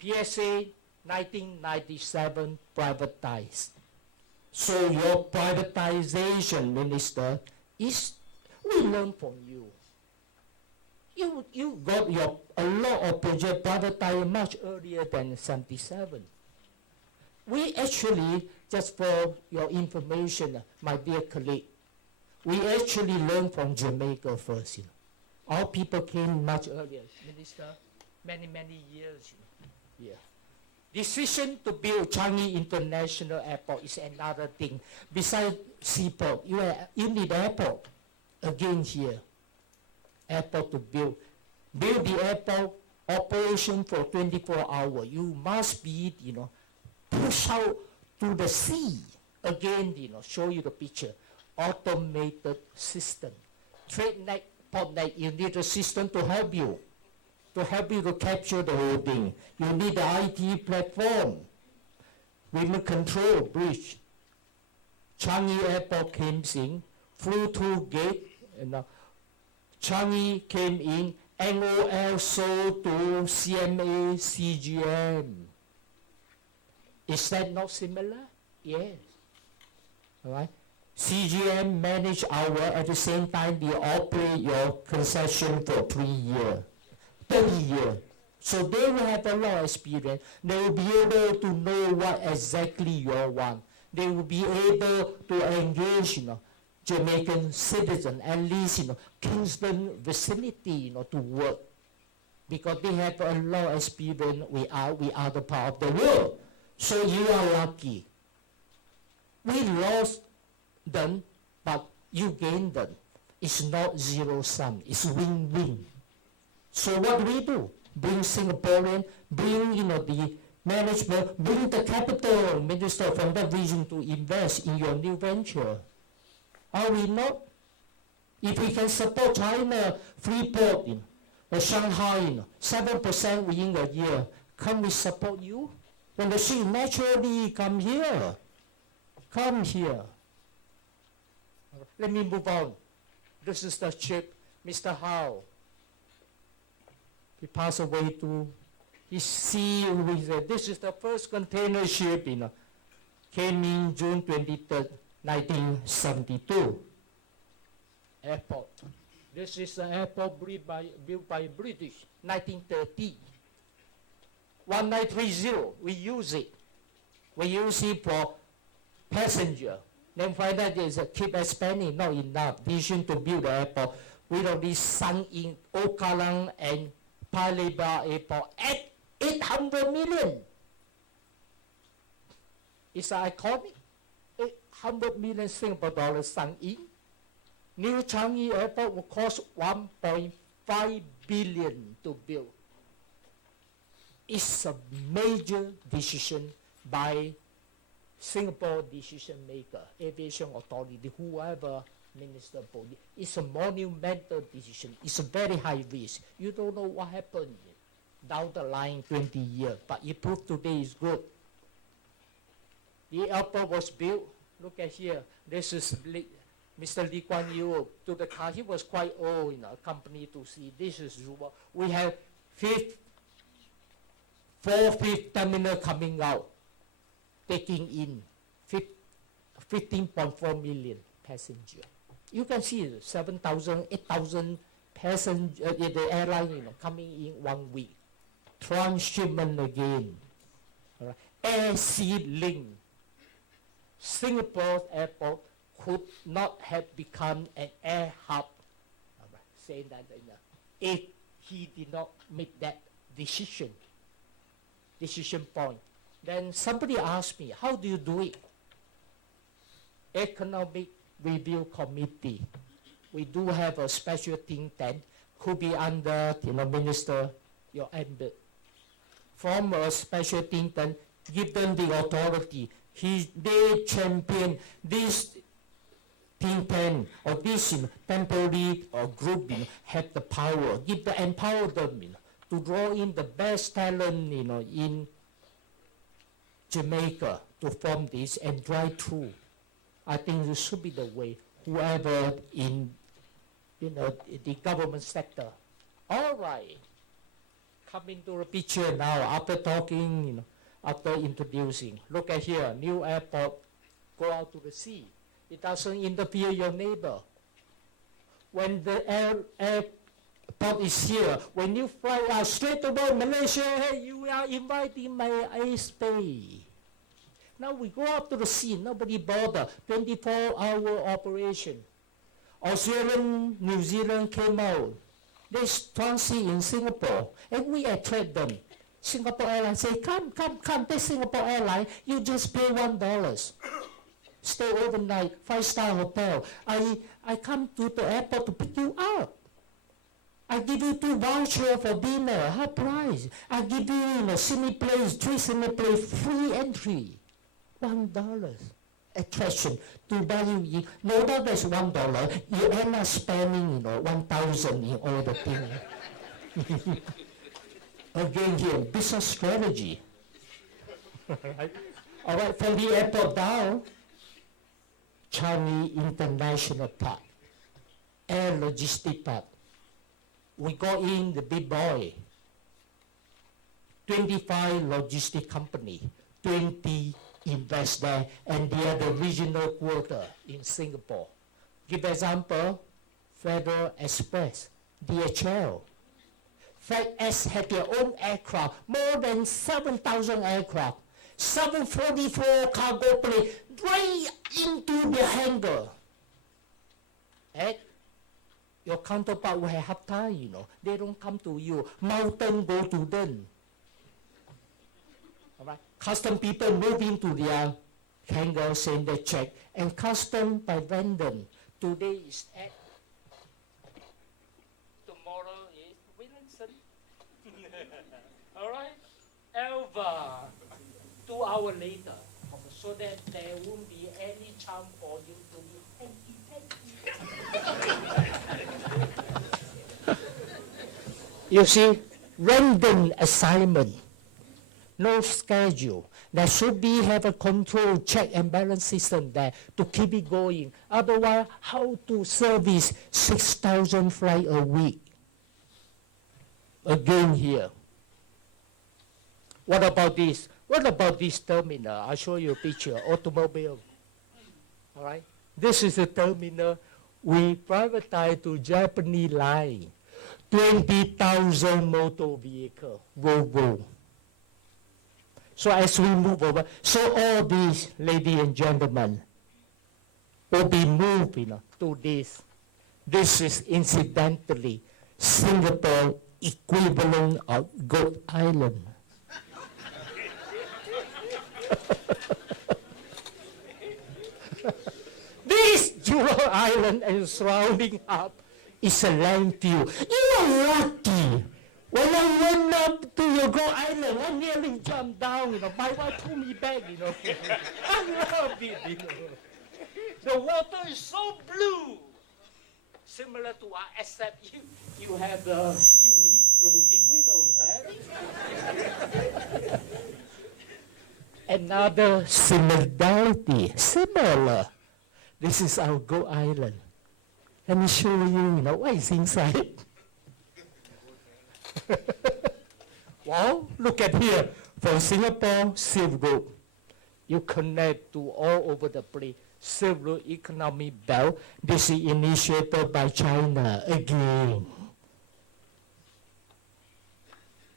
PSA 1997 privatized. So your privatization, Minister, is we learn from you. You got a lot of project privatized much earlier than 77. We actually, just for your information, my dear colleague, we actually learned from Jamaica first. Our people came much earlier, Minister, many years. Yeah. Decision to build Changi International Airport is another thing. Besides seaport, you need airport. Again here, airport to build. Build the airport, operation for 24 hours. You must be, push out to the sea. Again, show you the picture. Automated system. Trade net, port net, you need a system to help you. To capture the whole thing. You need the IT platform. Remote control bridge. Changi Airport came in, flew to gate, and Changi came in, NOL sold to CMA, CGM. Is that not similar? Yes. All right. CGM manage our, at the same time, they operate your concession for 3 years. 30 years. So they will have a lot of experience. They will be able to know what exactly you want. They will be able to engage, Jamaican citizens, at least, Kingston vicinity, to work. Because they have a lot of experience. We are the part of the world. So you are lucky. We lost them, but you gained them. It's not zero sum. It's win-win. So what do? Bring Singaporean, bring the management, bring the capital, Minister, from that region to invest in your new venture. Are we not? If we can support China, Freeport, or Shanghai, 7% within a year, can we support you? When the ship naturally come here. Come here. Let me move on. This is the ship, Mr. Howe. He passed away to his CEO. This is the first container ship, came in June 23rd, 1972. Airport. This is an airport built by British, 1930. 1930, we use it. We use it for passenger. Then finally, there's keep expanding, not enough. Decision to build the airport. We already sunk in Okalang and Palembang Airport at 800 million. It's iconic. 800 million Singapore dollars sunk in. New Changi Airport will cost 1.5 billion to build. It's a major decision by Singapore decision maker, aviation authority, whoever minister body. It's a monumental decision. It's a very high risk. You don't know what happened down the line 20 years, but it proved today is good. The airport was built. Look at here. This is Mr. Lee Kuan Yew to the car. He was quite old in our company to see. This is Zuba. We have fifth terminal coming out, taking in 15.4 million passengers. You can see 7,000, 8,000 passengers, the airline coming in 1 week. Transshipment again. All right. Air sea link. Singapore airport could not have become an air hub, saying that if he did not make that decision point. Then somebody asked me, how do you do it? Economic Review Committee. We do have a special think tank, could be under minister, your ambit. Form a special think tank, give them the authority. They champion this think tank or this temporary group have the power, empower them to draw in the best talent in Jamaica to form this and drive through. I think this should be the way. Whoever in the government sector. All right. Coming to the picture now after talking, after introducing. Look at here, new airport, go out to the sea. It doesn't interfere your neighbor. When the airport is here, when you fly out straight away Malaysia, hey, you are inviting my airspace. Now we go out to the sea, nobody bother, 24-hour operation. Australia, New Zealand came out. They transit in Singapore, and we attract them. Singapore Airlines say, come, this Singapore Airline, you just pay $1. Stay overnight, 5-star hotel. I come to the airport to pick you up. I give you 2 vouchers for dinner, half price. I give you, 3 Cineplace, free entry. $1. Attraction to value. No doubt that's $1. You end up spending, 1,000 in all the things. Again here, business strategy. All right, from the airport down, Changi International Park, Air Logistic Park. We go in the big boy. 25 logistic company, 20 invest there, and they are the regional quarter in Singapore. Give example, Federal Express, DHL. FedEx had their own aircraft, more than 7,000 aircraft, 744 cargo plane, right into the hangar. And your counterpart will have time, They don't come to you. Mountain go to them. All right. Custom people move into their hangar, send their check, and custom by random. Today is at, tomorrow is Williamson. All right, Alva, 2 hours later, so that there won't be any chance for you to be hanky. You see, random assignment. No schedule. There should be have a control, check and balance system there to keep it going. Otherwise, how to service 6,000 flights a week? Again here. What about this? What about this terminal? I'll show you a picture, automobile. All right. This is the terminal we privatized to Japanese line, 20,000 motor vehicle, Volvo. So as we move over, so all these, ladies and gentlemen, will be moved, to this. This is incidentally Singapore equivalent of Goat Island. This Jewel Island and surrounding up is a landfill. You're lucky. When I went up to your Goat Island, I nearly jumped down. My wife pulled me back. I love it. The water is so blue, similar to us, except you have the seaweed floating. We don't have. Another similarity, similar. This is our Goat Island. Let me show you, what is inside. Well, look at here. From Singapore, Silk Road. You connect to all over the place. Silk Road Economic Belt. This is initiated by China again.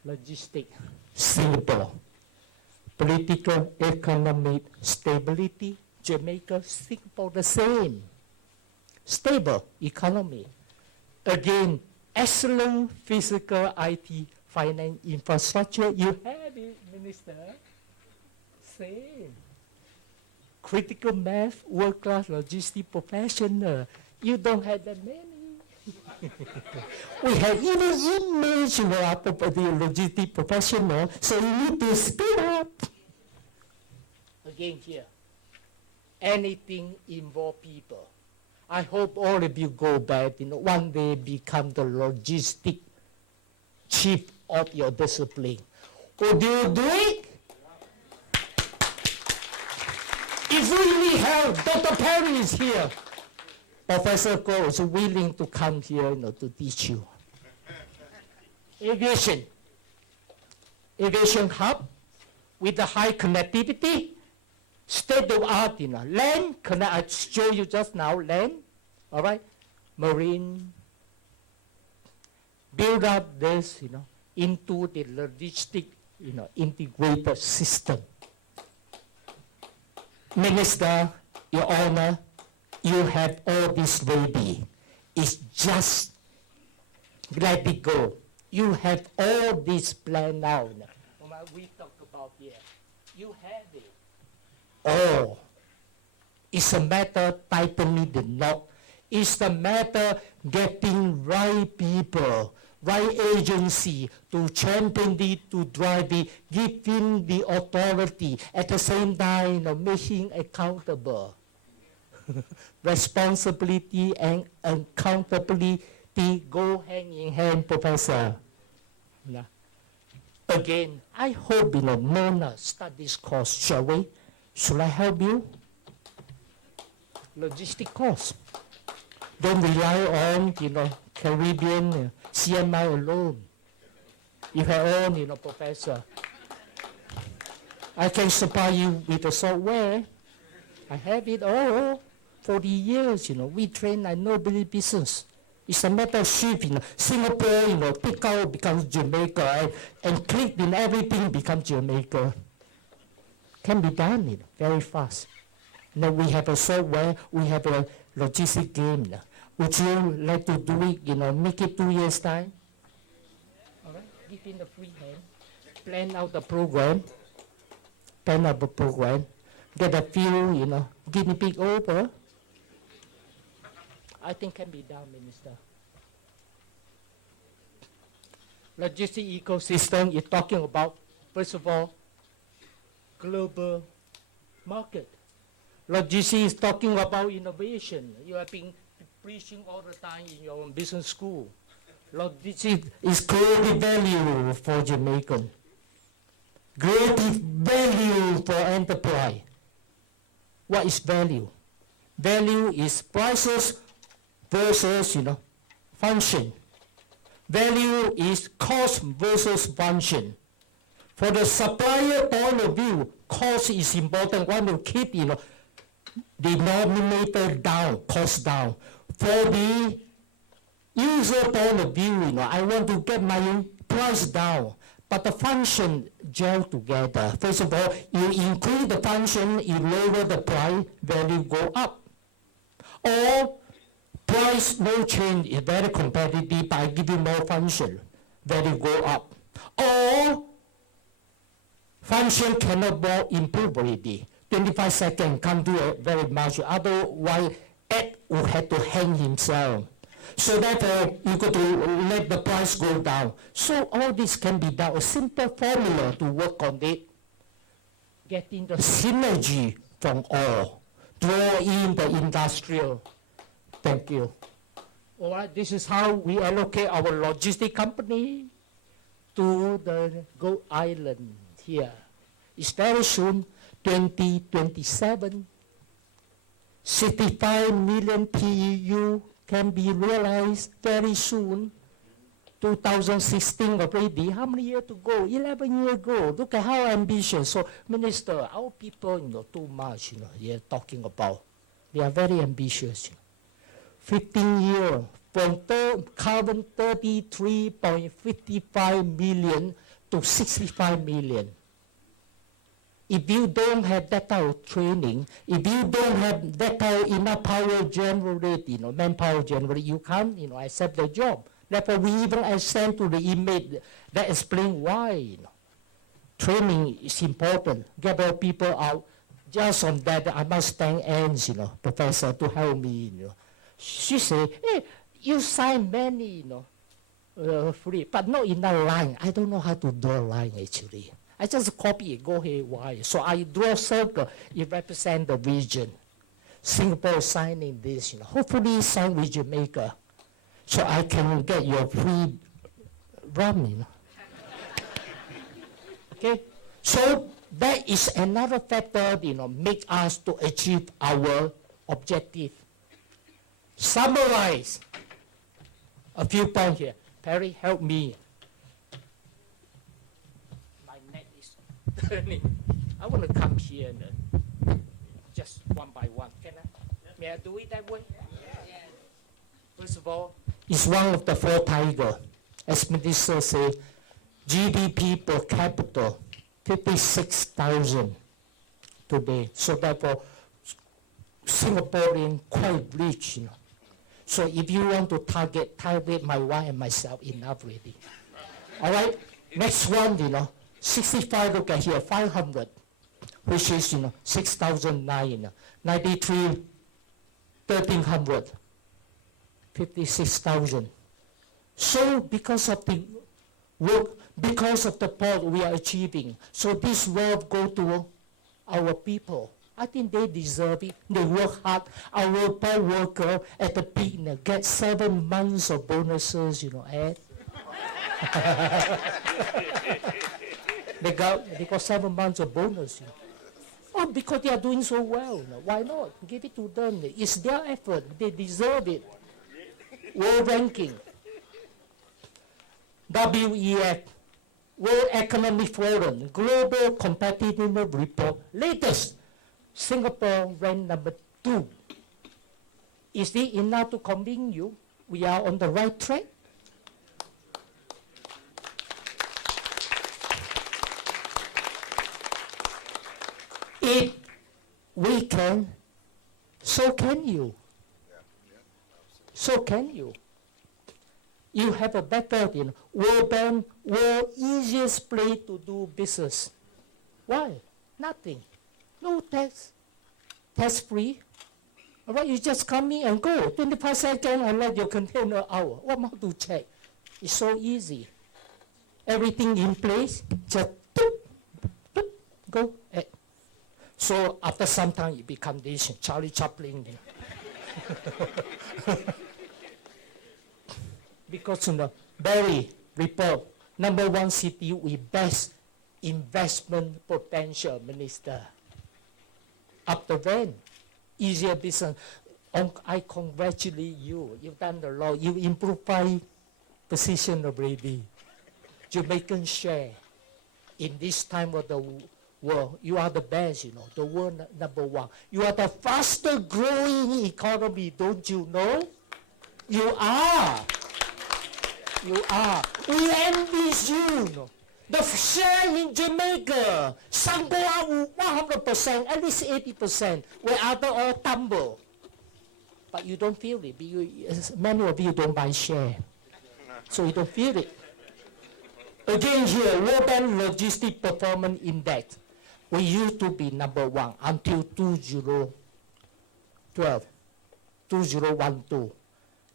Logistic, Singapore. Political, economic stability, Jamaica, Singapore, the same. Stable economy. Again, excellent physical IT, finance, infrastructure. You have it, Minister. Same. Critical math, world-class logistic professional. You don't have that many. We have even image of the logistic professional, so you need to speed up. Again here, anything involve people. I hope all of you go back, one day become the logistic chief of your discipline. Would you do it? If we need help, Dr. Perry is here. Professor Kuok is willing to come here to teach you. Aviation. Aviation hub with the high connectivity, state-of-art, land, I showed you just now, land, all right, marine. Build up this, into the logistic, integrated system. Minister, Your Honor, you have all this ready. It's just let it go. You have all this planned out. What we talk about here, you have it. Oh, it's a matter tightening the knot. It's a matter getting right people, right agency to champion it, to drive it, giving the authority, at the same time, making accountable. Responsibility and accountability go hand in hand, Professor. Again, I hope, Mona start this course, shall we? Should I help you? Logistic course. Don't rely on, Caribbean, CMI alone. You have own, Professor. I can supply you with the software. I have it all. 40 years, we train, I know business. It's a matter of shift, Singapore, pick out becomes Jamaica, and click in everything becomes Jamaica. Can be done, very fast. Now we have a software, we have a logistic game. Would you like to do it, make it 2 years' time? All right, give in the free hand. Plan out the program. Get a few, guinea pig over. I think can be done, Minister. Logistic ecosystem is talking about, first of all, global market. Logistics is talking about innovation. You have been preaching all the time in your own business school. Logistics is creating value for Jamaican. Creative value for enterprise. What is value? Value is prices versus, function. Value is cost versus function. For the supplier point of view, cost is important. Want to keep, denominator down, cost down. For the user point of view, I want to get my price down, but the function gel together. First of all, you increase the function, you lower the price, value go up. Or price no change is very competitive, but I give you more function, value go up. Or function cannot more improve already. 25 seconds come to a very much, otherwise Ed will have to hang himself. So therefore, you got to let the price go down. So all this can be done, a simple formula to work on it. Getting the synergy from all. Draw in the industrial. Thank you. All right, this is how we allocate our logistic company to the Goat Island here. It's very soon, 2027. 65 million TEU can be realized very soon. 2016 already. How many years to go? 11 years ago. Look at how ambitious. So, Minister, our people, too much, they're talking about. They are very ambitious. 15 years from carbon 33.55 million to 65 million. If you don't have that type of training, if you don't have that type of enough power generated, manpower generated, you can't, accept the job. Therefore, we even send to the email that explain why, training is important. Get our people out. Just on that, I must thank Anne, Professor, to help me, She said, hey, you sign many, free, but not in that line. I don't know how to draw a line, actually. I just copy it, go haywire. So I draw a circle, it represents the region. Singapore is signing this, hopefully sign with Jamaica. So I can get your free rum, Okay? So that is another factor, make us to achieve our objective. Summarize a few points here. Perry, help me. I want to come here and just one by one. Can I? May I do it that way? Yeah. First of all, it's one of the four tigers. As Minister said, GDP per capita, 56,000 today. So therefore, Singaporean quite rich. So if you want to target my wife and myself, enough already. All right. Next one, 65, look at here, 500, which is, 6,009, 93, 1,300, 56,000. So because of the work, because of the part we are achieving, so this wealth go to our people. I think they deserve it. They work hard. Our poor worker at the peak get 7 months of bonuses, Ed. They got 7 months of bonus. Oh, because they are doing so well. Why not? Give it to them. It's their effort. They deserve it. World ranking. WEF, World Economic Forum, Global Competitiveness Report. Latest, Singapore ranked number 2. Is it enough to convince you we are on the right track? If we can, so can you. So can you. You have a better, World Bank, world easiest place to do business. Why? Nothing. No tax. Tax free. All right, you just come in and go. 25 seconds and let your container out. What more to check? It's so easy. Everything in place, just go. So after some time, it becomes this Charlie Chaplin. Because Barry report, number 1 city with best investment potential, Minister. Up the van, easier business. I congratulate you. You've done a lot. You improved 5 positions already. Jamaican share in this time of the world. You are the best, the world number 1. You are the fastest growing economy, don't you know? You are. You are. We envy you. No? The share in Jamaica, some go out 100%, at least 80%, where others all tumble. But you don't feel it. Many of you don't buy share. So you don't feel it. Again here, World Bank Logistic Performance Index. We used to be number 1 until 2012, 2012.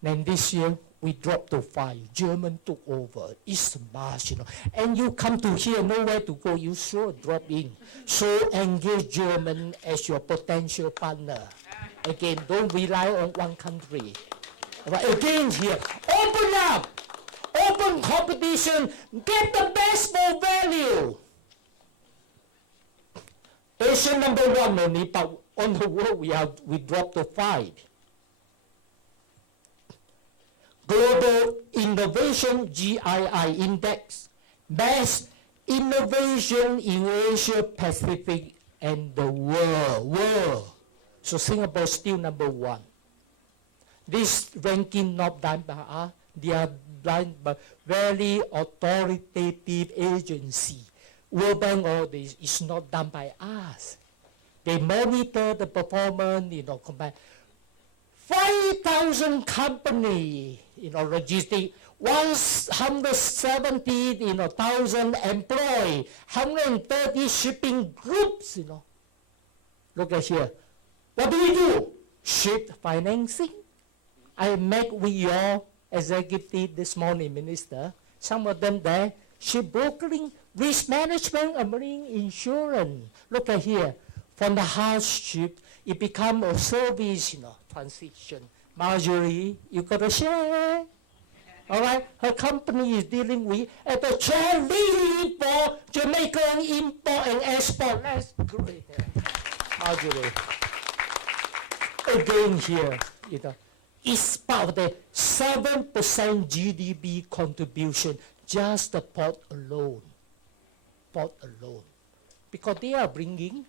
Then this year, we dropped to 5. German took over. It's marginal. And you come to here, nowhere to go, you sure drop in. So engage German as your potential partner. Again, don't rely on one country. But again here, open up. Open competition. Get the best for value. Asia number 1 only, but on the world we dropped to 5. Global Innovation GII Index, best innovation in Asia Pacific and the world. So Singapore still number 1. This ranking not done by us, they are done by very authoritative agency. World Bank all this is not done by us. They monitor the performance, compare 5,000 company, logistic, 170,000 employee, 130 shipping groups, Look at here. What do? Ship financing. I met with your executive this morning, Minister. Some of them there, ship brokering, risk management, and marine insurance. Look at here. From the house ship, it become a service, transition. Marjorie, you got a share. All right? Her company is dealing with at the chair lead for Jamaican import and export. That's great. Marjorie. Again here, it's part of the 7% GDP contribution, just the port alone. Port alone. Because they are bringing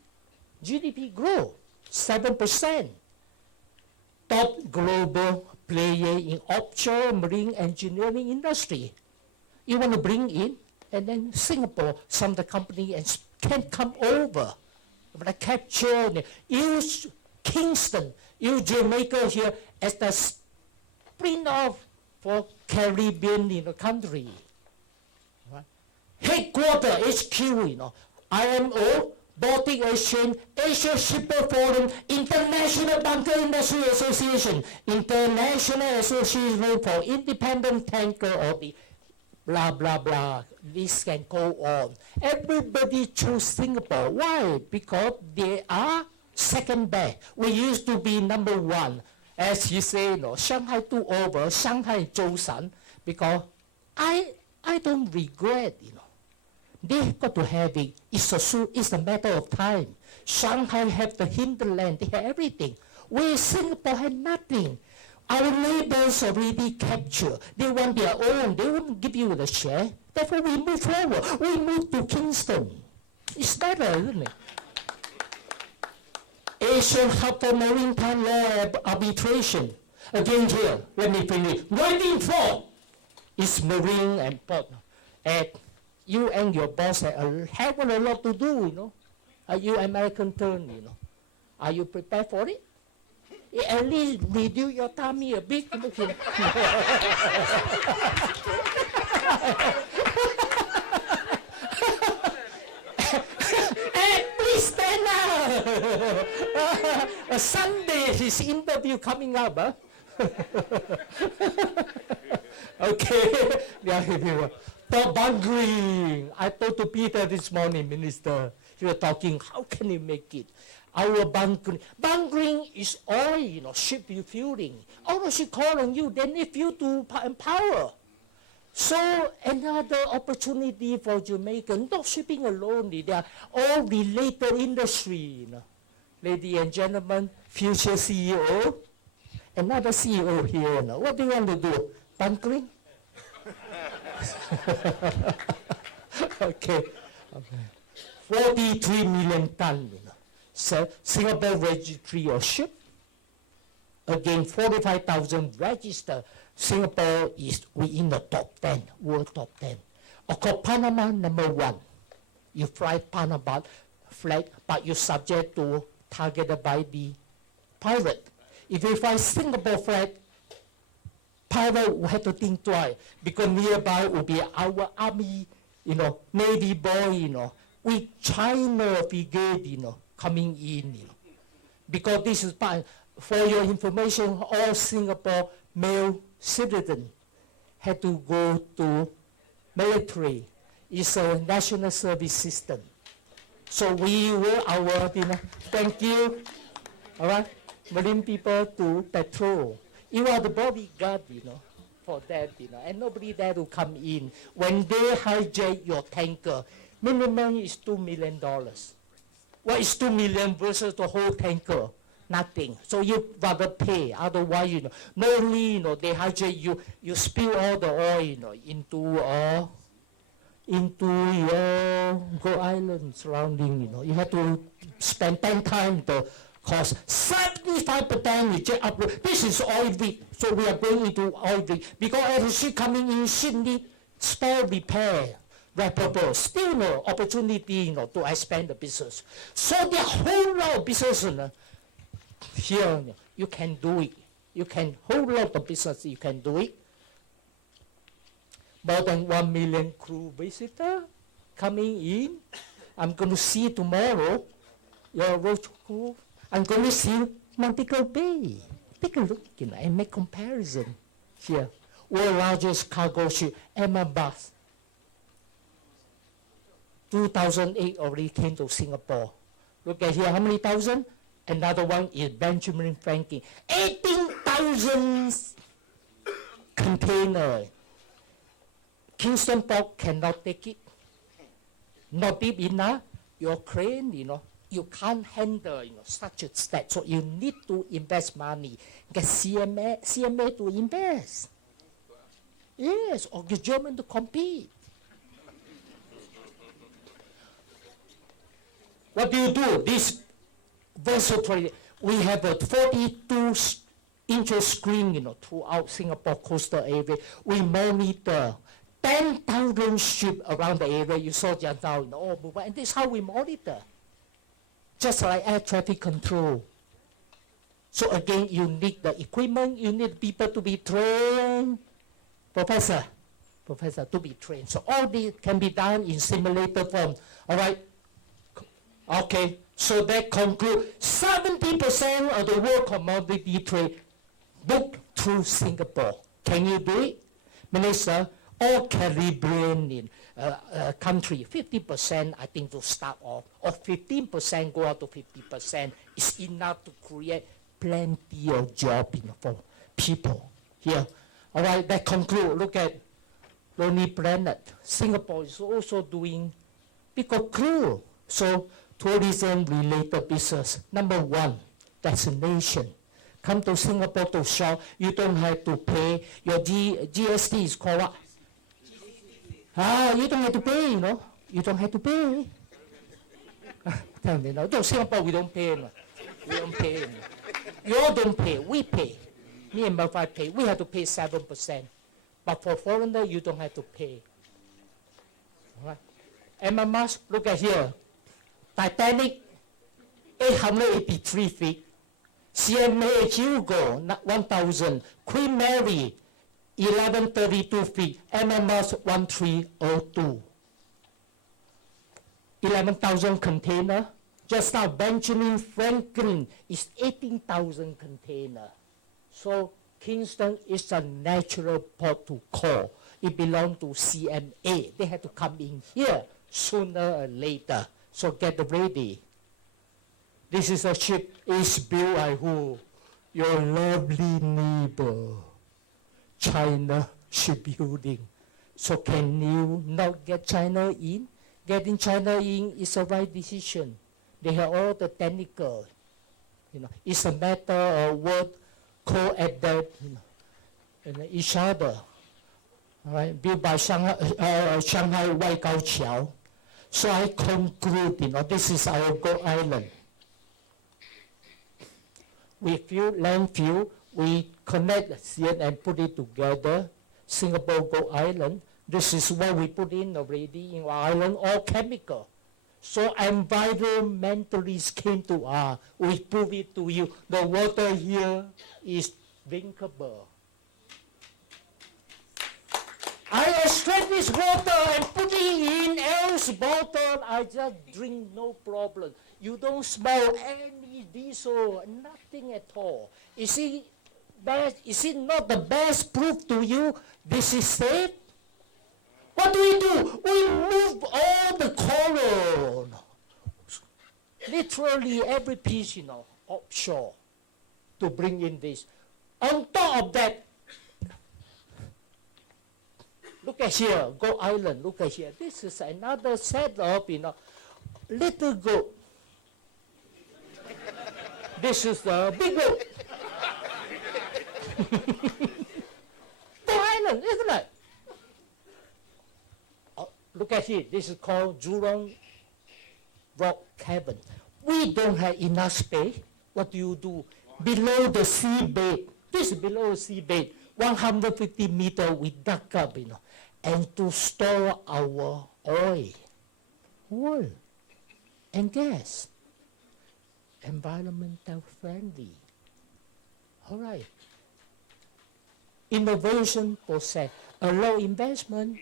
GDP growth, 7%. Top global player in offshore marine engineering industry. You want to bring in, and then Singapore, some of the companies can come over. But I capture, use Kingston, use Jamaica here as the spin-off for Caribbean country. Right? Headquarter, HQ, IMO, Baltic Exchange, Asia Shipper Forum, International Bunker Industry Association, International Association for Independent Tanker, or the blah, blah, blah. This can go on. Everybody choose Singapore. Why? Because they are second best. We used to be number 1. As he said, Shanghai took over, Shanghai Zhoushan, because I don't regret, They've got to have it. It's a matter of time. Shanghai have the hinterland. They have everything. Where Singapore had nothing. Our neighbors already captured. They want their own. They won't give you the share. Therefore, we move forward. We move to Kingston. It's better, isn't it? Asian Hub for Maritime Law Arbitration. Again here, let me finish. 1904 is marine and port. And you and your boss have a lot to do, Are you American turn, Are you prepared for it? At least reduce your tummy a bit. Please stand up. Sunday, his interview coming up, huh? Okay. Yeah, for bunkering, I talked to Peter this morning, Minister. He was talking, how can you make it? Our bunkering is oil, ship refueling. All the ship call on you, they need fuel to empower. So another opportunity for Jamaica, not shipping alone, they are all related industry. Ladies and gentlemen, future CEO, another CEO here. What do you want to do? Bunkering? Okay. 43 million tons. So Singapore registry of ship, Again, 45,000 registered. Singapore is within the top 10, world top 10. Of course, Panama, number 1. You fly Panama flag, but you're subject to targeted by the pirate. If you fly Singapore flag, pirate will have to think twice, because nearby will be our army, Navy boy, with China brigade, coming in, Because this is part, for your information, all Singapore male citizens had to go to military. It's a national service system. So we will, thank you, all right, Marine people to patrol. You are the bodyguard, for that, and nobody there to come in. When they hijack your tanker, minimum is $2 million. What is 2 million versus the whole tanker? Nothing. So you rather pay. Otherwise, not only, they hijack you, you spill all the oil, into your Go Island surrounding, You have to spend 10 times the cost. 75% reject upload. This is oil rig. So we are going into oil rig. Because every ship coming in, ship need spare repair. Reparable. Still no opportunity, to expand the business. So the whole lot of business, here, you can do it. You can, whole lot of business, you can do it. More than 1 million crew visitor coming in. I'm going to see tomorrow your road crew. I'm going to see Montego Bay. Take a look, and make comparison here. World largest cargo ship, MSBM. 2008 already came to Singapore. Look at here, how many thousand? Another one is Benjamin Franklin. 18,000 containers. Kingston Port cannot take it. Not deep enough. Your crane, you can't handle, such a stat. So you need to invest money. Get CMA to invest. Yes, or get German to compete. What do you do? This vessel trade, we have a 42-inch screen, throughout Singapore coastal area. We monitor 10,000 ships around the area. You saw just now, all movement. And this is how we monitor. Just like air traffic control. So again, you need the equipment, you need people to be trained. Professor, to be trained. So all this can be done in simulator form. All right? Okay, so that concludes 70% of the world commodity trade booked through Singapore. Can you do it? Minister, all Caribbean country, 50% I think to start off, or 15% go up to 50% is enough to create plenty of jobs for people here. All right, that concludes. Look at Lonely Planet. Singapore is also doing because crew. So tourism-related business. Number 1, destination. Come to Singapore to shop. You don't have to pay. Your GST is called what? You don't have to pay, You don't have to pay. Tell me, no, Singapore, we don't pay. We don't pay. You all don't pay. We pay. Me and my wife pay. We have to pay 7%. But for foreigner, you don't have to pay. All right. MMS, look at here. Titanic, 883 feet. CMA Hugo, 1,000. Queen Mary, 1132 feet. MMS 1302. 11,000 container. Just now, Benjamin Franklin is 18,000 container. So Kingston is a natural port to call. It belongs to CMA. They have to come in here sooner or later. So get ready. This is a ship is built by who? Your lovely neighbor, China shipbuilding. So can you not get China in? Getting China in is the right decision. They have all the technical. It's a matter of what co-adapt each other. All right, built by Shanghai Waigao Qiao. So I conclude, this is our Go Island. We fill landfill, We connect CN and put it together. Singapore Go Island. This is what we put in already in our island, all chemical. So environmentalists came to us. We prove it to you. The water here is drinkable. I extract this water and put it in else bottle. I just drink, no problem. You don't smell any diesel, nothing at all. Is it not the best proof to you this is safe? What do? We move all the coral. Literally every piece, offshore to bring in this. On top of that, look at here, Go Island, look at here. This is another set of, little goat. This is the big goat. Go Island, isn't it? Look at here, this is called Jurong Rock Cabin. We don't have enough space. What do? Below the seabed, this is below the seabed, 150 meters we dug up, and to store our oil and gas. Environmental friendly. All right. Innovation process. A low investment.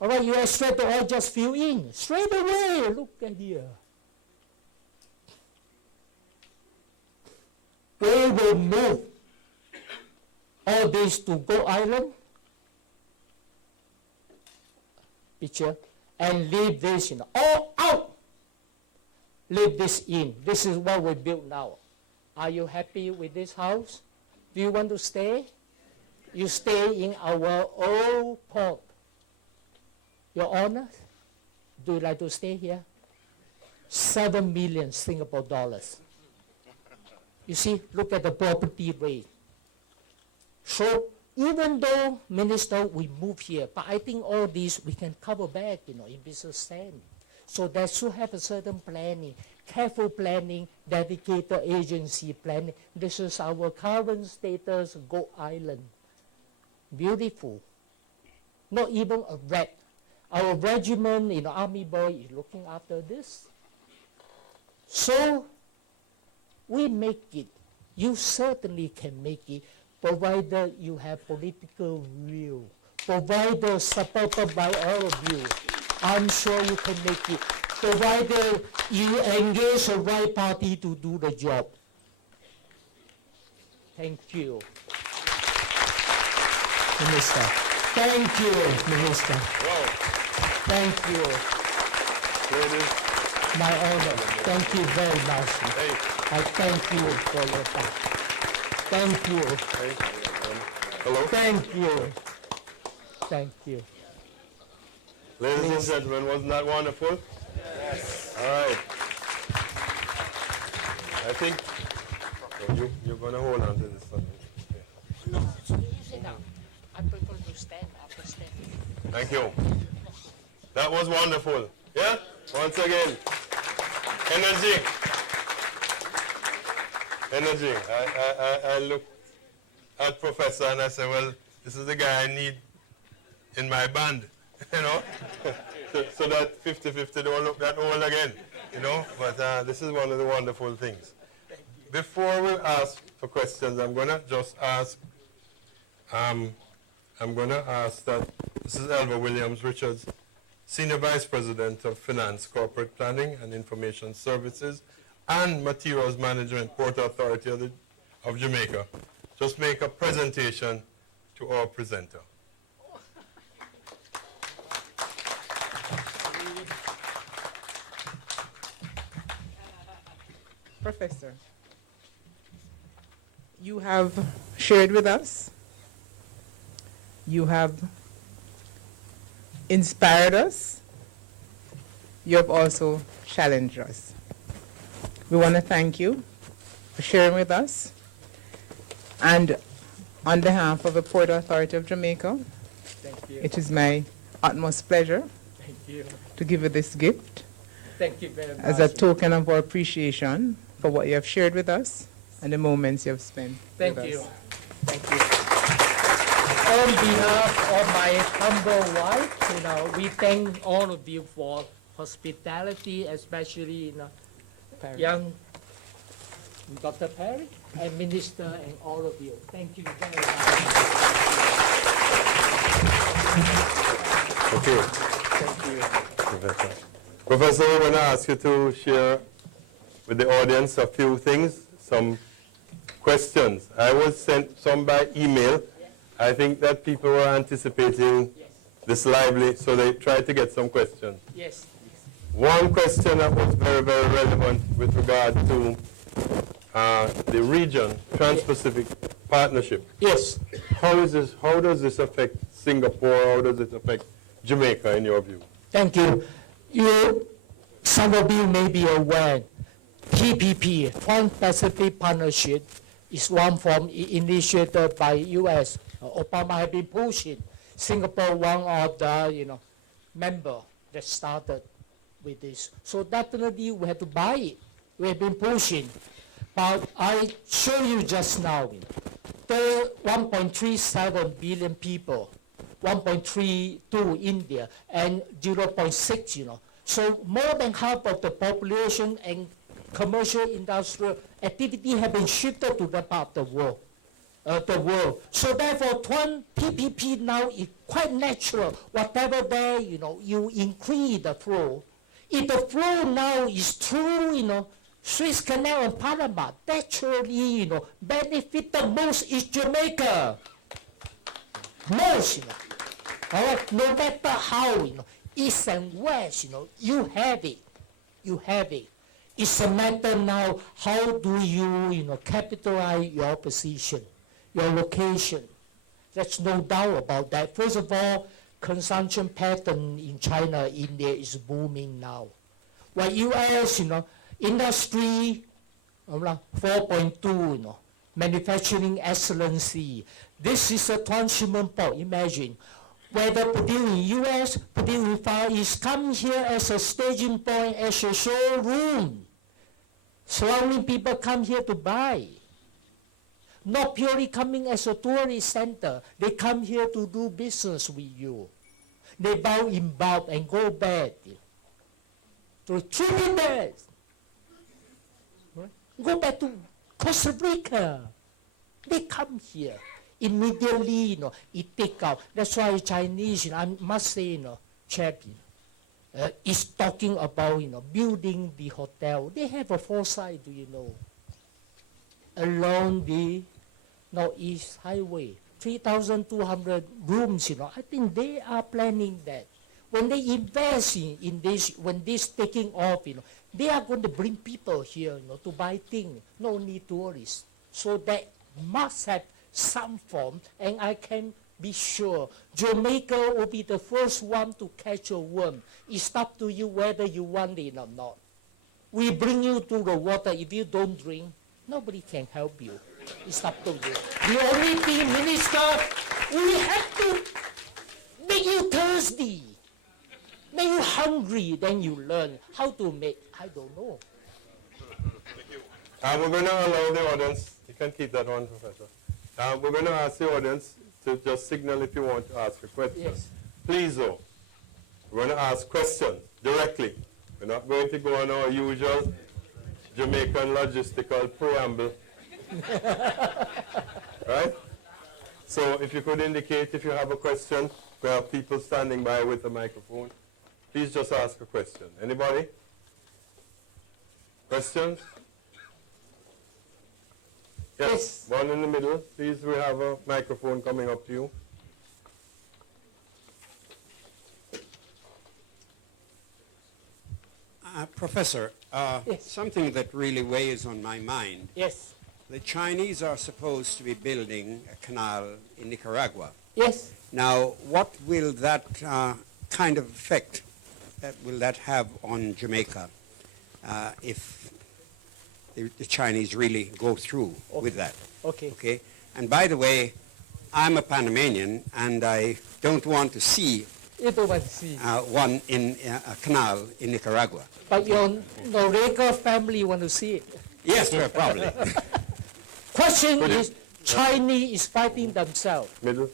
All right, you extract the oil, just fill in. Straight away, look at here. We will move all this to Go Island. Picture. And leave this, all out. Leave this in. This is what we built now. Are you happy with this house? Do you want to stay? You stay in our old port. Your Honor, do you like to stay here? 7 million Singapore dollars. You see, look at the property rate. So even though, Minister, we move here, but I think all this we can cover back, in business sense. So that should have a certain planning, careful planning, dedicated agency planning. This is our current status, Go Island. Beautiful. Not even a rat. Our regiment, Army boy is looking after this. So we make it. You certainly can make it, provided you have political will, provided supported by all of you. I'm sure you can make it, provided you engage the right party to do the job. Thank you, Minister. Thank you, Minister. Wow. Thank you. Ladies. My honor. Thank you very much. Hey. I thank you for your time. Thank you. Hey. Hello. Thank you. Thank you. Ladies and gentlemen, wasn't that wonderful? Yes. All right. I think you're going to hold on to this one. No, it's easy now. I prefer to stand after stand. Thank you. That was wonderful. Yeah? Once again. Energy. Energy. I looked at Professor and I said, well, this is the guy I need in my band, so that 50-50 don't look that old again, but this is one of the wonderful things. Before we ask for questions, I'm going to just ask, that this is Elva Williams-Richards, Senior Vice President of Finance, Corporate Planning and Information Services and Materials Management, Port Authority of Jamaica. Just make a presentation to our presenter. Professor, you have shared with us, you have inspired us, you have also challenged us. We want to thank you for sharing with us, and on behalf of the Port Authority of Jamaica, Thank you. it is my utmost pleasure Thank you. to give you this gift Thank you very much. as a token of our appreciation for what you have shared with us and the moments you've spent Thank with you. us. Thank you. On behalf of my humble wife, we thank all of you for hospitality, especially Perry. young Dr. Perry and Minister and all of you. Thank you very much. Okay. Thank you. Professor. Professor, we're going to ask you to share with the audience a few things, some questions. I was sent some by email. I think that people were anticipating this lively, so they tried to get some questions. Yes. One question that was very, very relevant with regard to the region, Trans-Pacific Partnership. Yes. How does this affect Singapore? How does it affect Jamaica, in your view? Thank you. Some of you may be aware, TPP, Trans-Pacific Partnership, is one form initiated by U.S. Obama has been pushing. Singapore, one of the member that started with this. So definitely we have to buy it. We have been pushing. But I show you just now, the 1.37 billion people, 1.32 India, and 0.6, So more than half of the population and commercial industrial activity have been shifted to that part of the world. So therefore, TPP now is quite natural. Whatever there, you increase the flow. If the flow now is through, Suez Canal and Panama, naturally, benefit the most is Jamaica. Most, all right? No matter how, east and west, you have it. You have it. It's a matter now, how do you, capitalize your position, your location? There's no doubt about that. First of all, consumption pattern in China, India is booming now. While U.S., industry, 4.2, manufacturing excellency. This is a transshipment port. Imagine, whether produced in U.S., produced in Far East, come here as a staging point, as a showroom. Surrounding people come here to buy. Not purely coming as a tourist center. They come here to do business with you. They buy in bulk and go back. To Trinidad. Go back to Costa Rica. They come here. Immediately, it take out. That's why Chinese, I must say, champion, is talking about, building the hotel. They have a foresight, along the Northeast Highway, 3,200 rooms, I think they are planning that. When they invest in this, when this taking off, they are going to bring people here, to buy things, not only tourists. So that must have some form, and I can be sure Jamaica will be the first one to catch a worm. It's up to you whether you want it or not. We bring you to the water. If you don't drink, nobody can help you. It's up to you. The only thing, Minister, we have to make you thirsty, make you hungry, then you learn how to make, I don't know. We're going to allow the audience, you can keep that on, Professor. We're going to ask the audience to just signal if you want to ask a question. Yes. Please, though, we're going to ask questions directly. We're not going to go on our usual Jamaican logistical preamble. Right? So if you could indicate if you have a question, we have people standing by with a microphone. Please just ask a question. Anybody? Questions? Yes. One in the middle. Please, we have a microphone coming up to you. Professor, Yes. something that really weighs on my mind. Yes. The Chinese are supposed to be building a canal in Nicaragua. Yes. Now, what will that kind of effect will that have on Jamaica if the Chinese really go through with that? Okay. Okay. And by the way, I'm a Panamanian, and I don't want to see You don't want to see. one in a canal in Nicaragua. But your Noriega family want to see it. Yes, well, probably. Question is, Chinese is fighting themselves. Middle.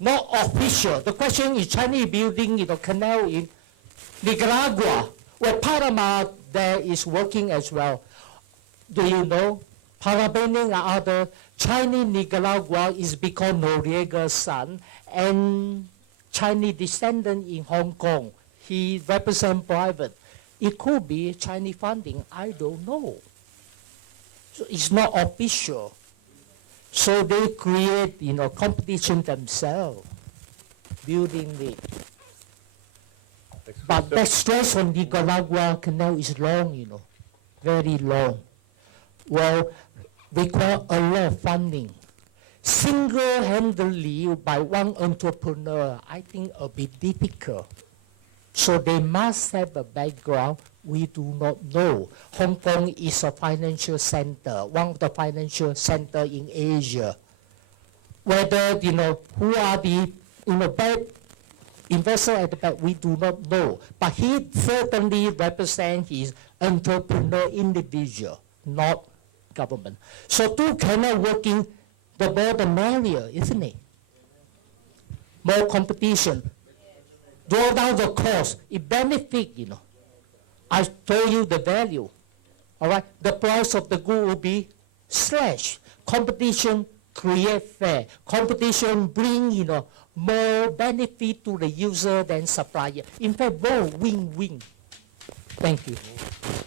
Not official. The question is Chinese building canal in Nicaragua, where Panama there is working as well. Do you know? Parabening and other Chinese Nicaragua is because Noriega's son and Chinese descendant in Hong Kong. He represents private. It could be Chinese funding. I don't know. So it's not official. So they create, competition themselves, building it. But the stress on Nicaragua canal is long, very long. Well, require a lot of funding. Single-handedly by one entrepreneur, I think a bit difficult. So they must have a background we do not know. Hong Kong is a financial center, one of the financial centers in Asia. Whether, who are the, bad investor at the back, we do not know. But he certainly represents his entrepreneur individual, not government. So two canal working, the more the merrier, isn't it? More competition. Draw down the cost, it benefits, I told you the value, all right? The price of the good will be slashed. Competition create fair. Competition bring, more benefit to the user than supplier. In fact, both win-win. Thank you.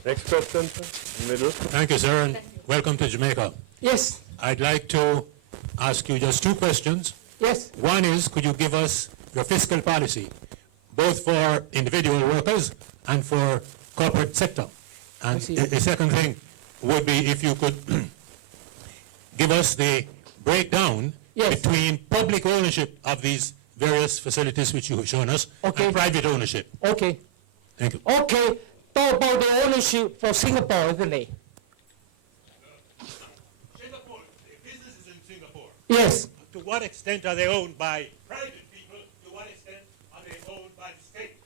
Next question, sir. Middle. Thank you, sir, and welcome to Jamaica. Yes, I'd like to ask you just two questions. yes. One is, could you give us your fiscal policy, both for individual workers and for corporate sector? And see. the second thing would be if you could give us the breakdown Yes. between public ownership of these various facilities which you have shown us Okay. and private ownership. Okay. Thank you. Okay, talk about the ownership for Singapore, isn't it? Singapore, the businesses in Singapore, Yes. to what extent are they owned by private people? To what extent are they owned by the state?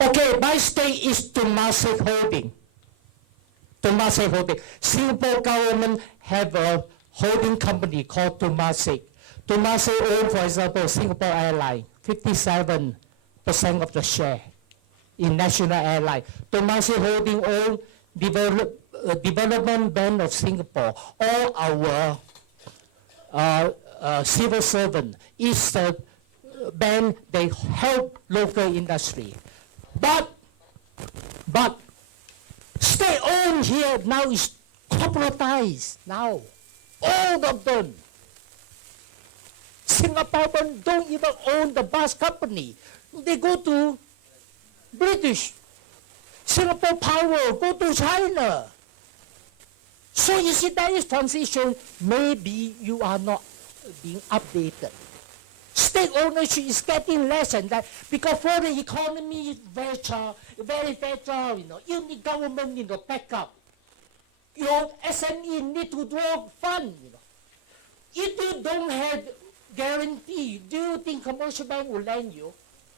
Okay, my state is Temasek Holding. Temasek Holding. Singapore government have a holding company called Temasek. Temasek own, for example, Singapore Airlines, 57% of the share in National Airline. Temasek Holding own Development Bank of Singapore. All our civil servant is the bank, they help local industry. But state-owned here now is corporatized now. All of them. Singaporeans don't even own the bus company. They go to British. Singapore Power go to China. So you see that is transition. Maybe you are not being updated. State ownership is getting less and that because for the economy is very fragile, you need government, back up. Your SME need to draw fund, If you don't have guarantee, do you think commercial bank will lend you?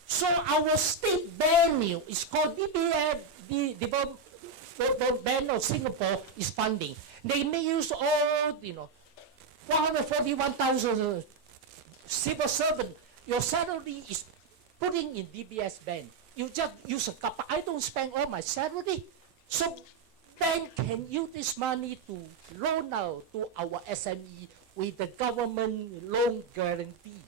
So our state venue is called DBF, the Bank of Singapore is funding. They may use all, 441,000 civil servant. Your salary is putting in DBS bank. You just use a couple. I don't spend all my salary. So bank can use this money to loan out to our SME with the government loan guarantee.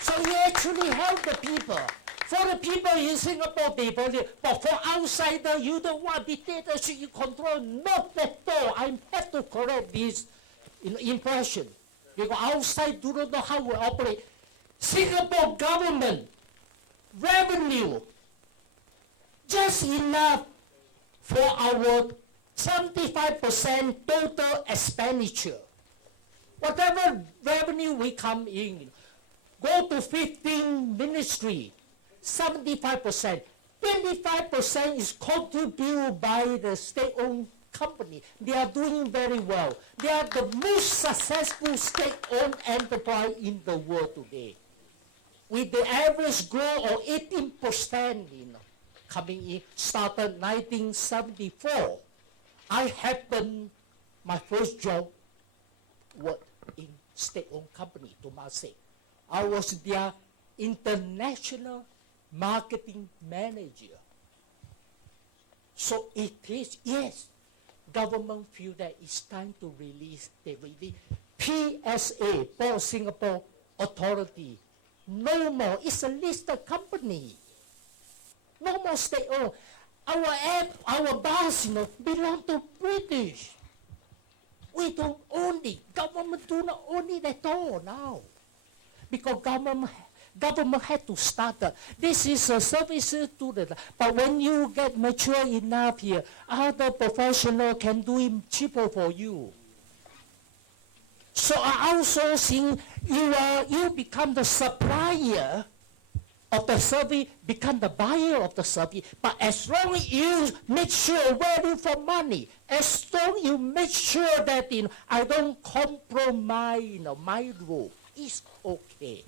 So you actually help the people. For the people in Singapore, they believe. But for outsider, you don't want dictatorship, you control. Not at all. I have to correct this impression. Because outside do not know how we operate. Singapore government revenue just enough for our 75% total expenditure. Whatever revenue we come in, go to 15 ministry, 75%. 25% is contributed by the state-owned company. They are doing very well. They are the most successful state-owned enterprise in the world today. With the average growth of 18%, coming in, started 1974. I happened, my first job worked in state-owned company, Temasek. I was their international marketing manager. So it is, yes, government feel that it's time to release, they release. PSA, Port Singapore Authority, no more, it's a listed company. No more state-owned. Our bus, belong to British. We don't own it. Government do not own it at all now. Because government had to start that. This is a service to the, but when you get mature enough here, other professional can do it cheaper for you. So outsourcing, you become the supplier of the service, become the buyer of the service. But as long as you make sure value for money, as long as you make sure that I don't compromise my role, it's okay.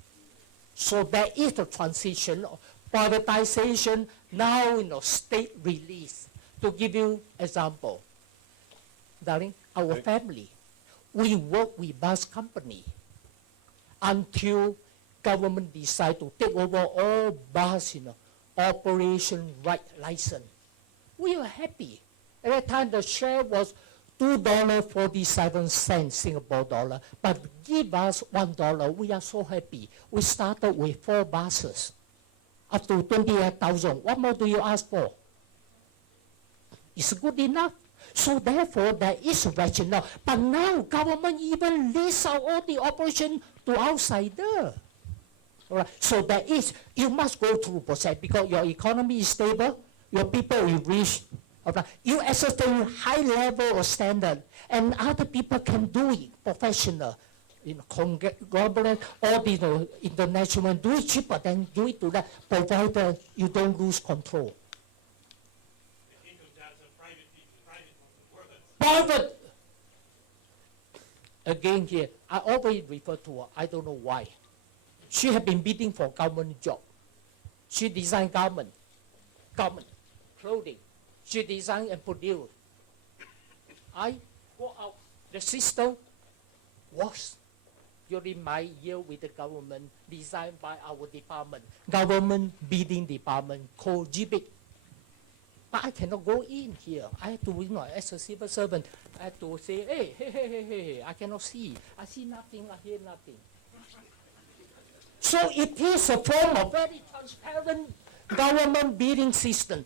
So there is the transition of privatization, now state release. To give you example, darling, our family, we work with bus company until government decide to take over all bus, operation right license. We were happy. At that time, the share was $2.47 Singapore dollar, but give us $1. We are so happy. We started with 4 buses, up to 28,000. What more do you ask for? It's good enough. So therefore, there is rationale. But now, government even lease out all the operation to outsider. All right. So there is, you must go through process because your economy is stable, your people will reach, okay. You sustain high level of standard, and other people can do it, professional, conglomerate, all the international, do it cheaper than do it to that, provided you don't lose control. Private. Again here, I always refer to her, I don't know why. She had been bidding for government job. She designed government clothing. She designed and produced. I go out. The system was during my year with the government, designed by our department, government bidding department called GBIC. But I cannot go in here. I have to, as a civil servant, I have to say, hey, I cannot see. I see nothing, I hear nothing. So it is a form of very transparent government bidding system.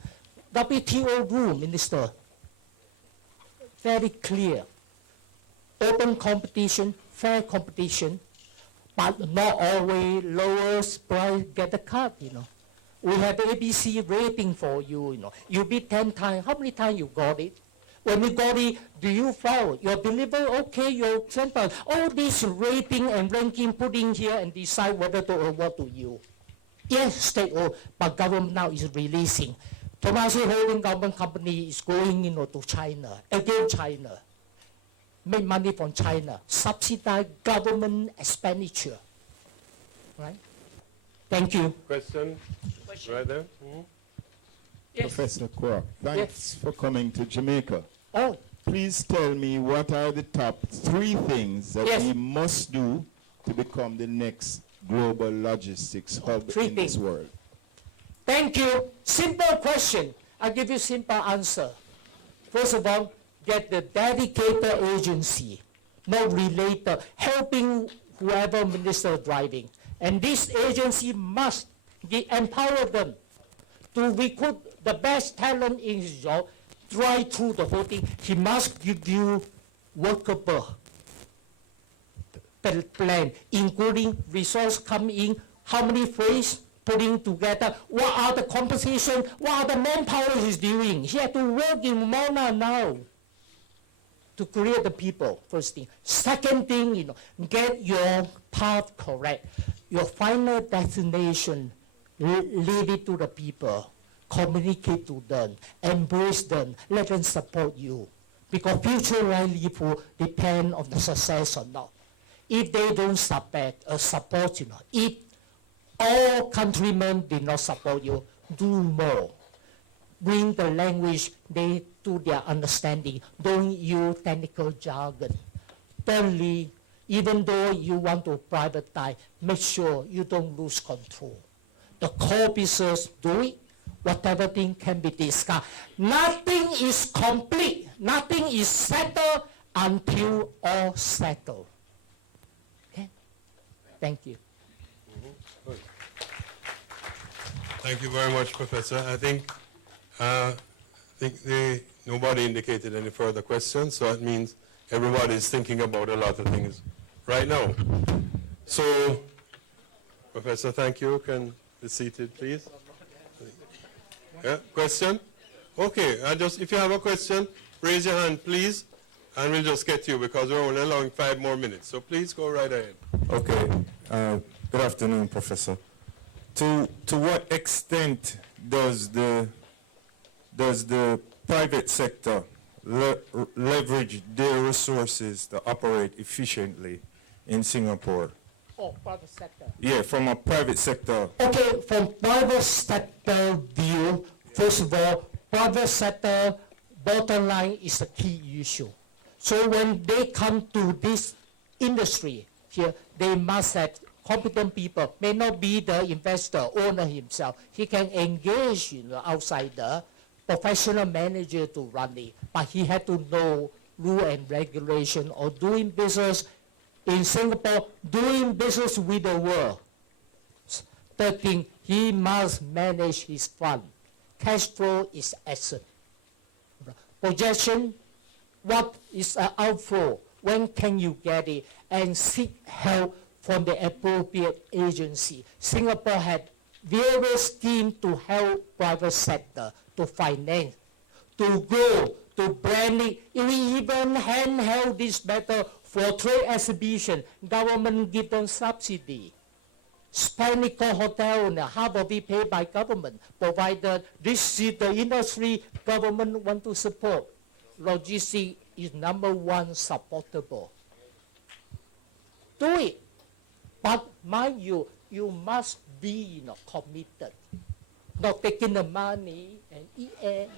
WTO rule, Minister. Very clear. Open competition, fair competition, but not always lowest price get the cut, We have ABC rating for you, You bid 10 times. How many times you got it? When you got it, do you follow? Your delivery, okay, your sample. All this rating and ranking put in here and decide whether to award to you. Yes, state-owned, but government now is releasing. Temasek Holding Government Company is going, to China, again China. Make money from China, subsidize government expenditure. Right? Thank you. Question? Right there. Mm-hmm. Yes. Professor Kuok, thanks for coming to Jamaica. Oh. Please tell me what are the top 3 things that we must do to become the next global logistics hub in this world? Thank you. Simple question. I'll give you simple answer. First of all, get the dedicated agency, not related, helping whoever minister driving. And this agency must empower them to recruit the best talent in his job, drive through the whole thing. He must give you workable plan, including resource coming in, how many phrase putting together, what are the compensation, what are the manpower he's doing. He had to work in Mona now to create the people, first thing. Second thing, get your path correct. Your final destination, leave it to the people. Communicate to them, embrace them, let them support you. Because future livelihood depend on the success or not. If they don't support, if all countrymen did not support you, do more. Bring the language to their understanding. Don't use technical jargon. Thirdly, Even though you want to privatize, make sure you don't lose control. The core business do it. Whatever thing can be discussed. Nothing is complete. Nothing is settled until all settled. Okay? Thank you. Thank you very much, Professor. I think nobody indicated any further questions, so it means everybody is thinking about a lot of things right now. So, Professor, thank you. Can be seated, please. Yeah, question? Okay, if you have a question, raise your hand, please, and we'll just get you because we're only allowing 5 more minutes. So please go right ahead. Okay. Good afternoon, Professor. To what extent does the private sector leverage their resources to operate efficiently in Singapore? Oh, private sector. Yeah, from a private sector. Okay, from private sector view, first of all, private sector bottom line is a key issue. So when they come to this industry here, they must have competent people. May not be the investor, owner himself. He can engage outsider, professional manager to run it, but he had to know rule and regulation or doing business in Singapore, doing business with the world. Third thing, he must manage his fund. Cash flow is asset. Projection, what is an outflow? When can you get it? And seek help from the appropriate agency. Singapore had various schemes to help private sector to finance, to grow, to brand it. We even handheld this better for trade exhibition. Government give them subsidy. Spanish hotel, half of it paid by government, provided this is the industry government want to support. Logistics is #1 supportable. Do it. But mind you, you must be committed. Not taking the money and eat.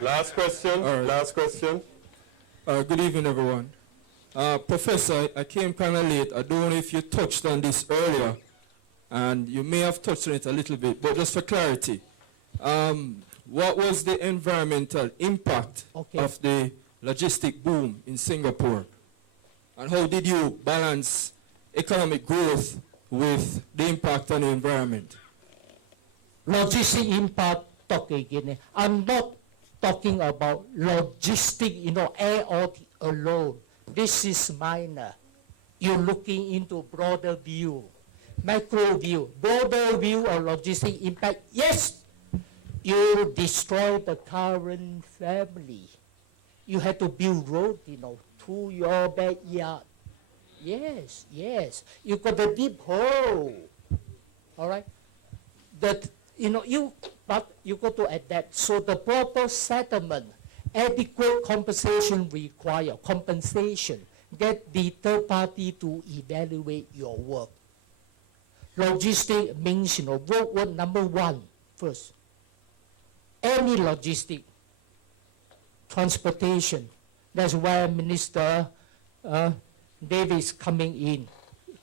Last question. All right. Last question. Good evening, everyone. Professor, I came kind of late. I don't know if you touched on this earlier, and you may have touched on it a little bit, but just for clarity, what was the environmental impact of the logistic boom in Singapore? And how did you balance economic growth with the impact on the environment? Logistic impact, again. I'm not talking about logistic, air alone. This is minor. You're looking into broader view, macro view, broader view of logistic impact. Yes, you destroy the current family. You have to build road, to your backyard. Yes, yes. You got a deep hole. All right? But you got to adapt. So the proper settlement, adequate compensation required. Compensation. Get the third party to evaluate your work. Logistic means, work #1 first. Any logistic, transportation. That's why Minister Davis coming in.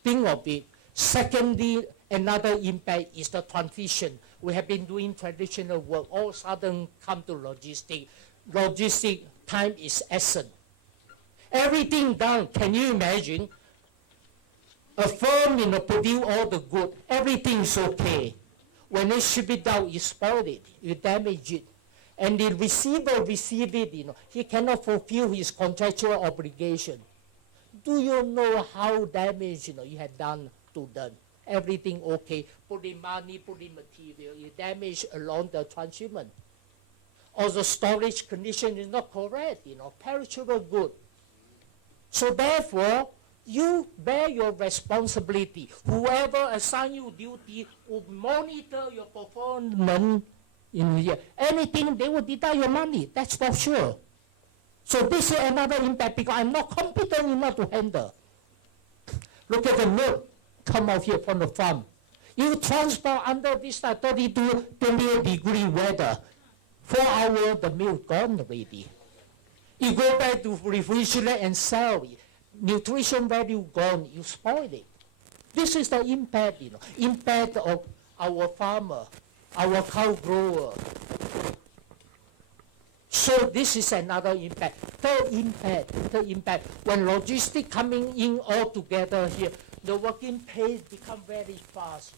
Think of it. Secondly, another impact is the transition. We have been doing traditional work. All of a sudden come to logistic. Logistic time is essence. Everything done. Can you imagine? A firm, produce all the good. Everything is okay. When it ship it down, you spoil it. You damage it. And the receiver receive it, he cannot fulfill his contractual obligation. Do you know how damage, you have done to them? Everything okay. Put the money, put the material. You damage along the transshipment. Or the storage condition is not correct, perishable good. So therefore, you bear your responsibility. Whoever assign you duty will monitor your performance in here. Anything, they will deduct your money. That's for sure. So this is another impact because I'm not competent enough to handle. Look at the milk come out here from the farm. You transport under this 32, 28 degree weather. 4 hours, the milk gone already. You go back to refrigerate and sell it. nutrition value gone, you spoil it. This is the impact, impact of our farmer, our cow grower. So this is another impact. Third impact, when logistics coming in all together here, the working pace become very fast.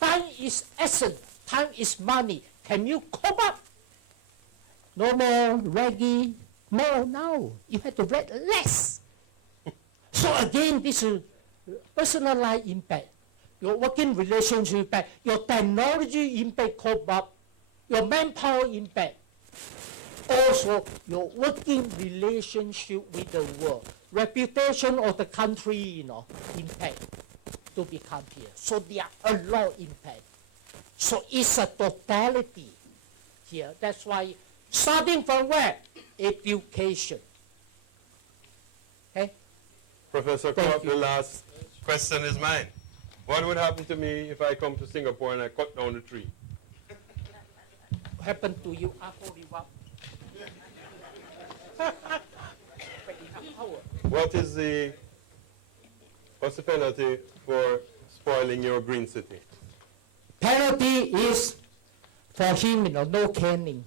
Time is essence, time is money. Can you cope up? No more reggae, more now. You have to read less. So again, this is personalized impact. Your working relationship impact, your technology impact cope up, your manpower impact. Also, your working relationship with the world, reputation of the country, impact to become here. So there are a lot of impact. So it's a totality here. That's why, starting from where? Education. Okay? Professor Kuok, the last question is mine. What would happen to me if I come to Singapore and I cut down the tree? Happen to you after you up. What's the penalty for spoiling your green city? Penalty is for him, no caning.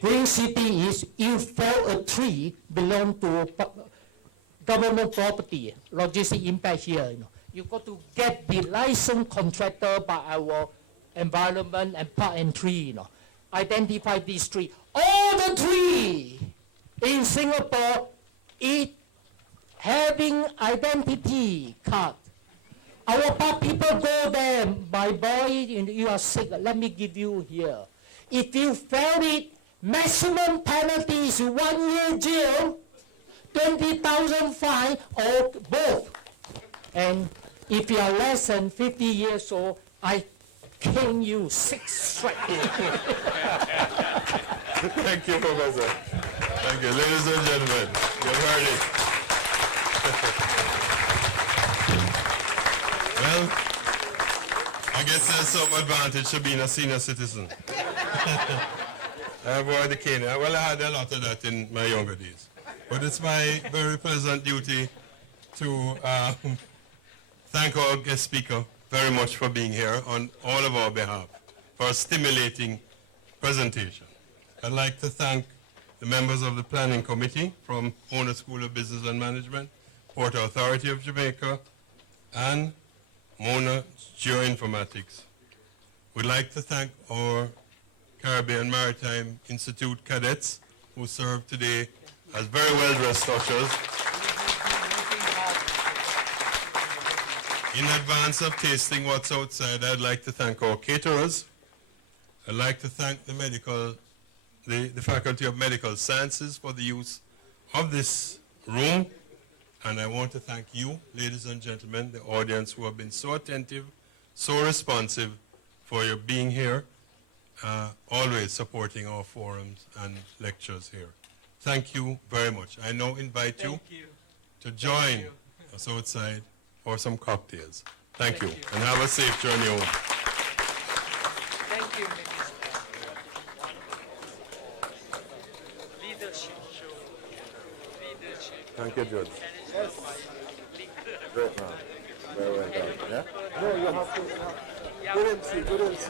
Green city is you fell a tree belong to government property, logistic impact here. You got to get the licensed contractor by our environment and park and tree. Identify these trees. All the trees in Singapore is having identity card. Our park people go there, my boy, you are sick, let me give you here. If you fail it, maximum penalty is 1 year jail, 20,000 fine, or both. And if you are less than 50 years old, I cane you 6 straight. Thank you, Professor. Thank you. Ladies and gentlemen, you've heard it. Well, I guess there's some advantage to being a senior citizen. I avoid the cane. Well, I had a lot of that in my younger days. But it's my very pleasant duty to thank our guest speaker very much for being here on all of our behalf for a stimulating presentation. I'd like to thank the members of the Planning Committee from Owner School of Business and Management, Port Authority of Jamaica, and Mona Geoinformatics. We'd like to thank our Caribbean Maritime Institute cadets who serve today as very well-dressed ushers. In advance of tasting what's outside, I'd like to thank our caterers. I'd like to thank the Faculty of Medical Sciences for the use of this room. And I want to thank you, ladies and gentlemen, the audience who have been so attentive, so responsive for your being here, always supporting our forums and lectures here. Thank you very much. I now invite you to join us outside for some cocktails. Thank you. And have a safe journey home. Thank you, Minister. Leadership. Thank you, Judge. Yes. Great man. Very well done. Yeah? No, you have to. Good MC.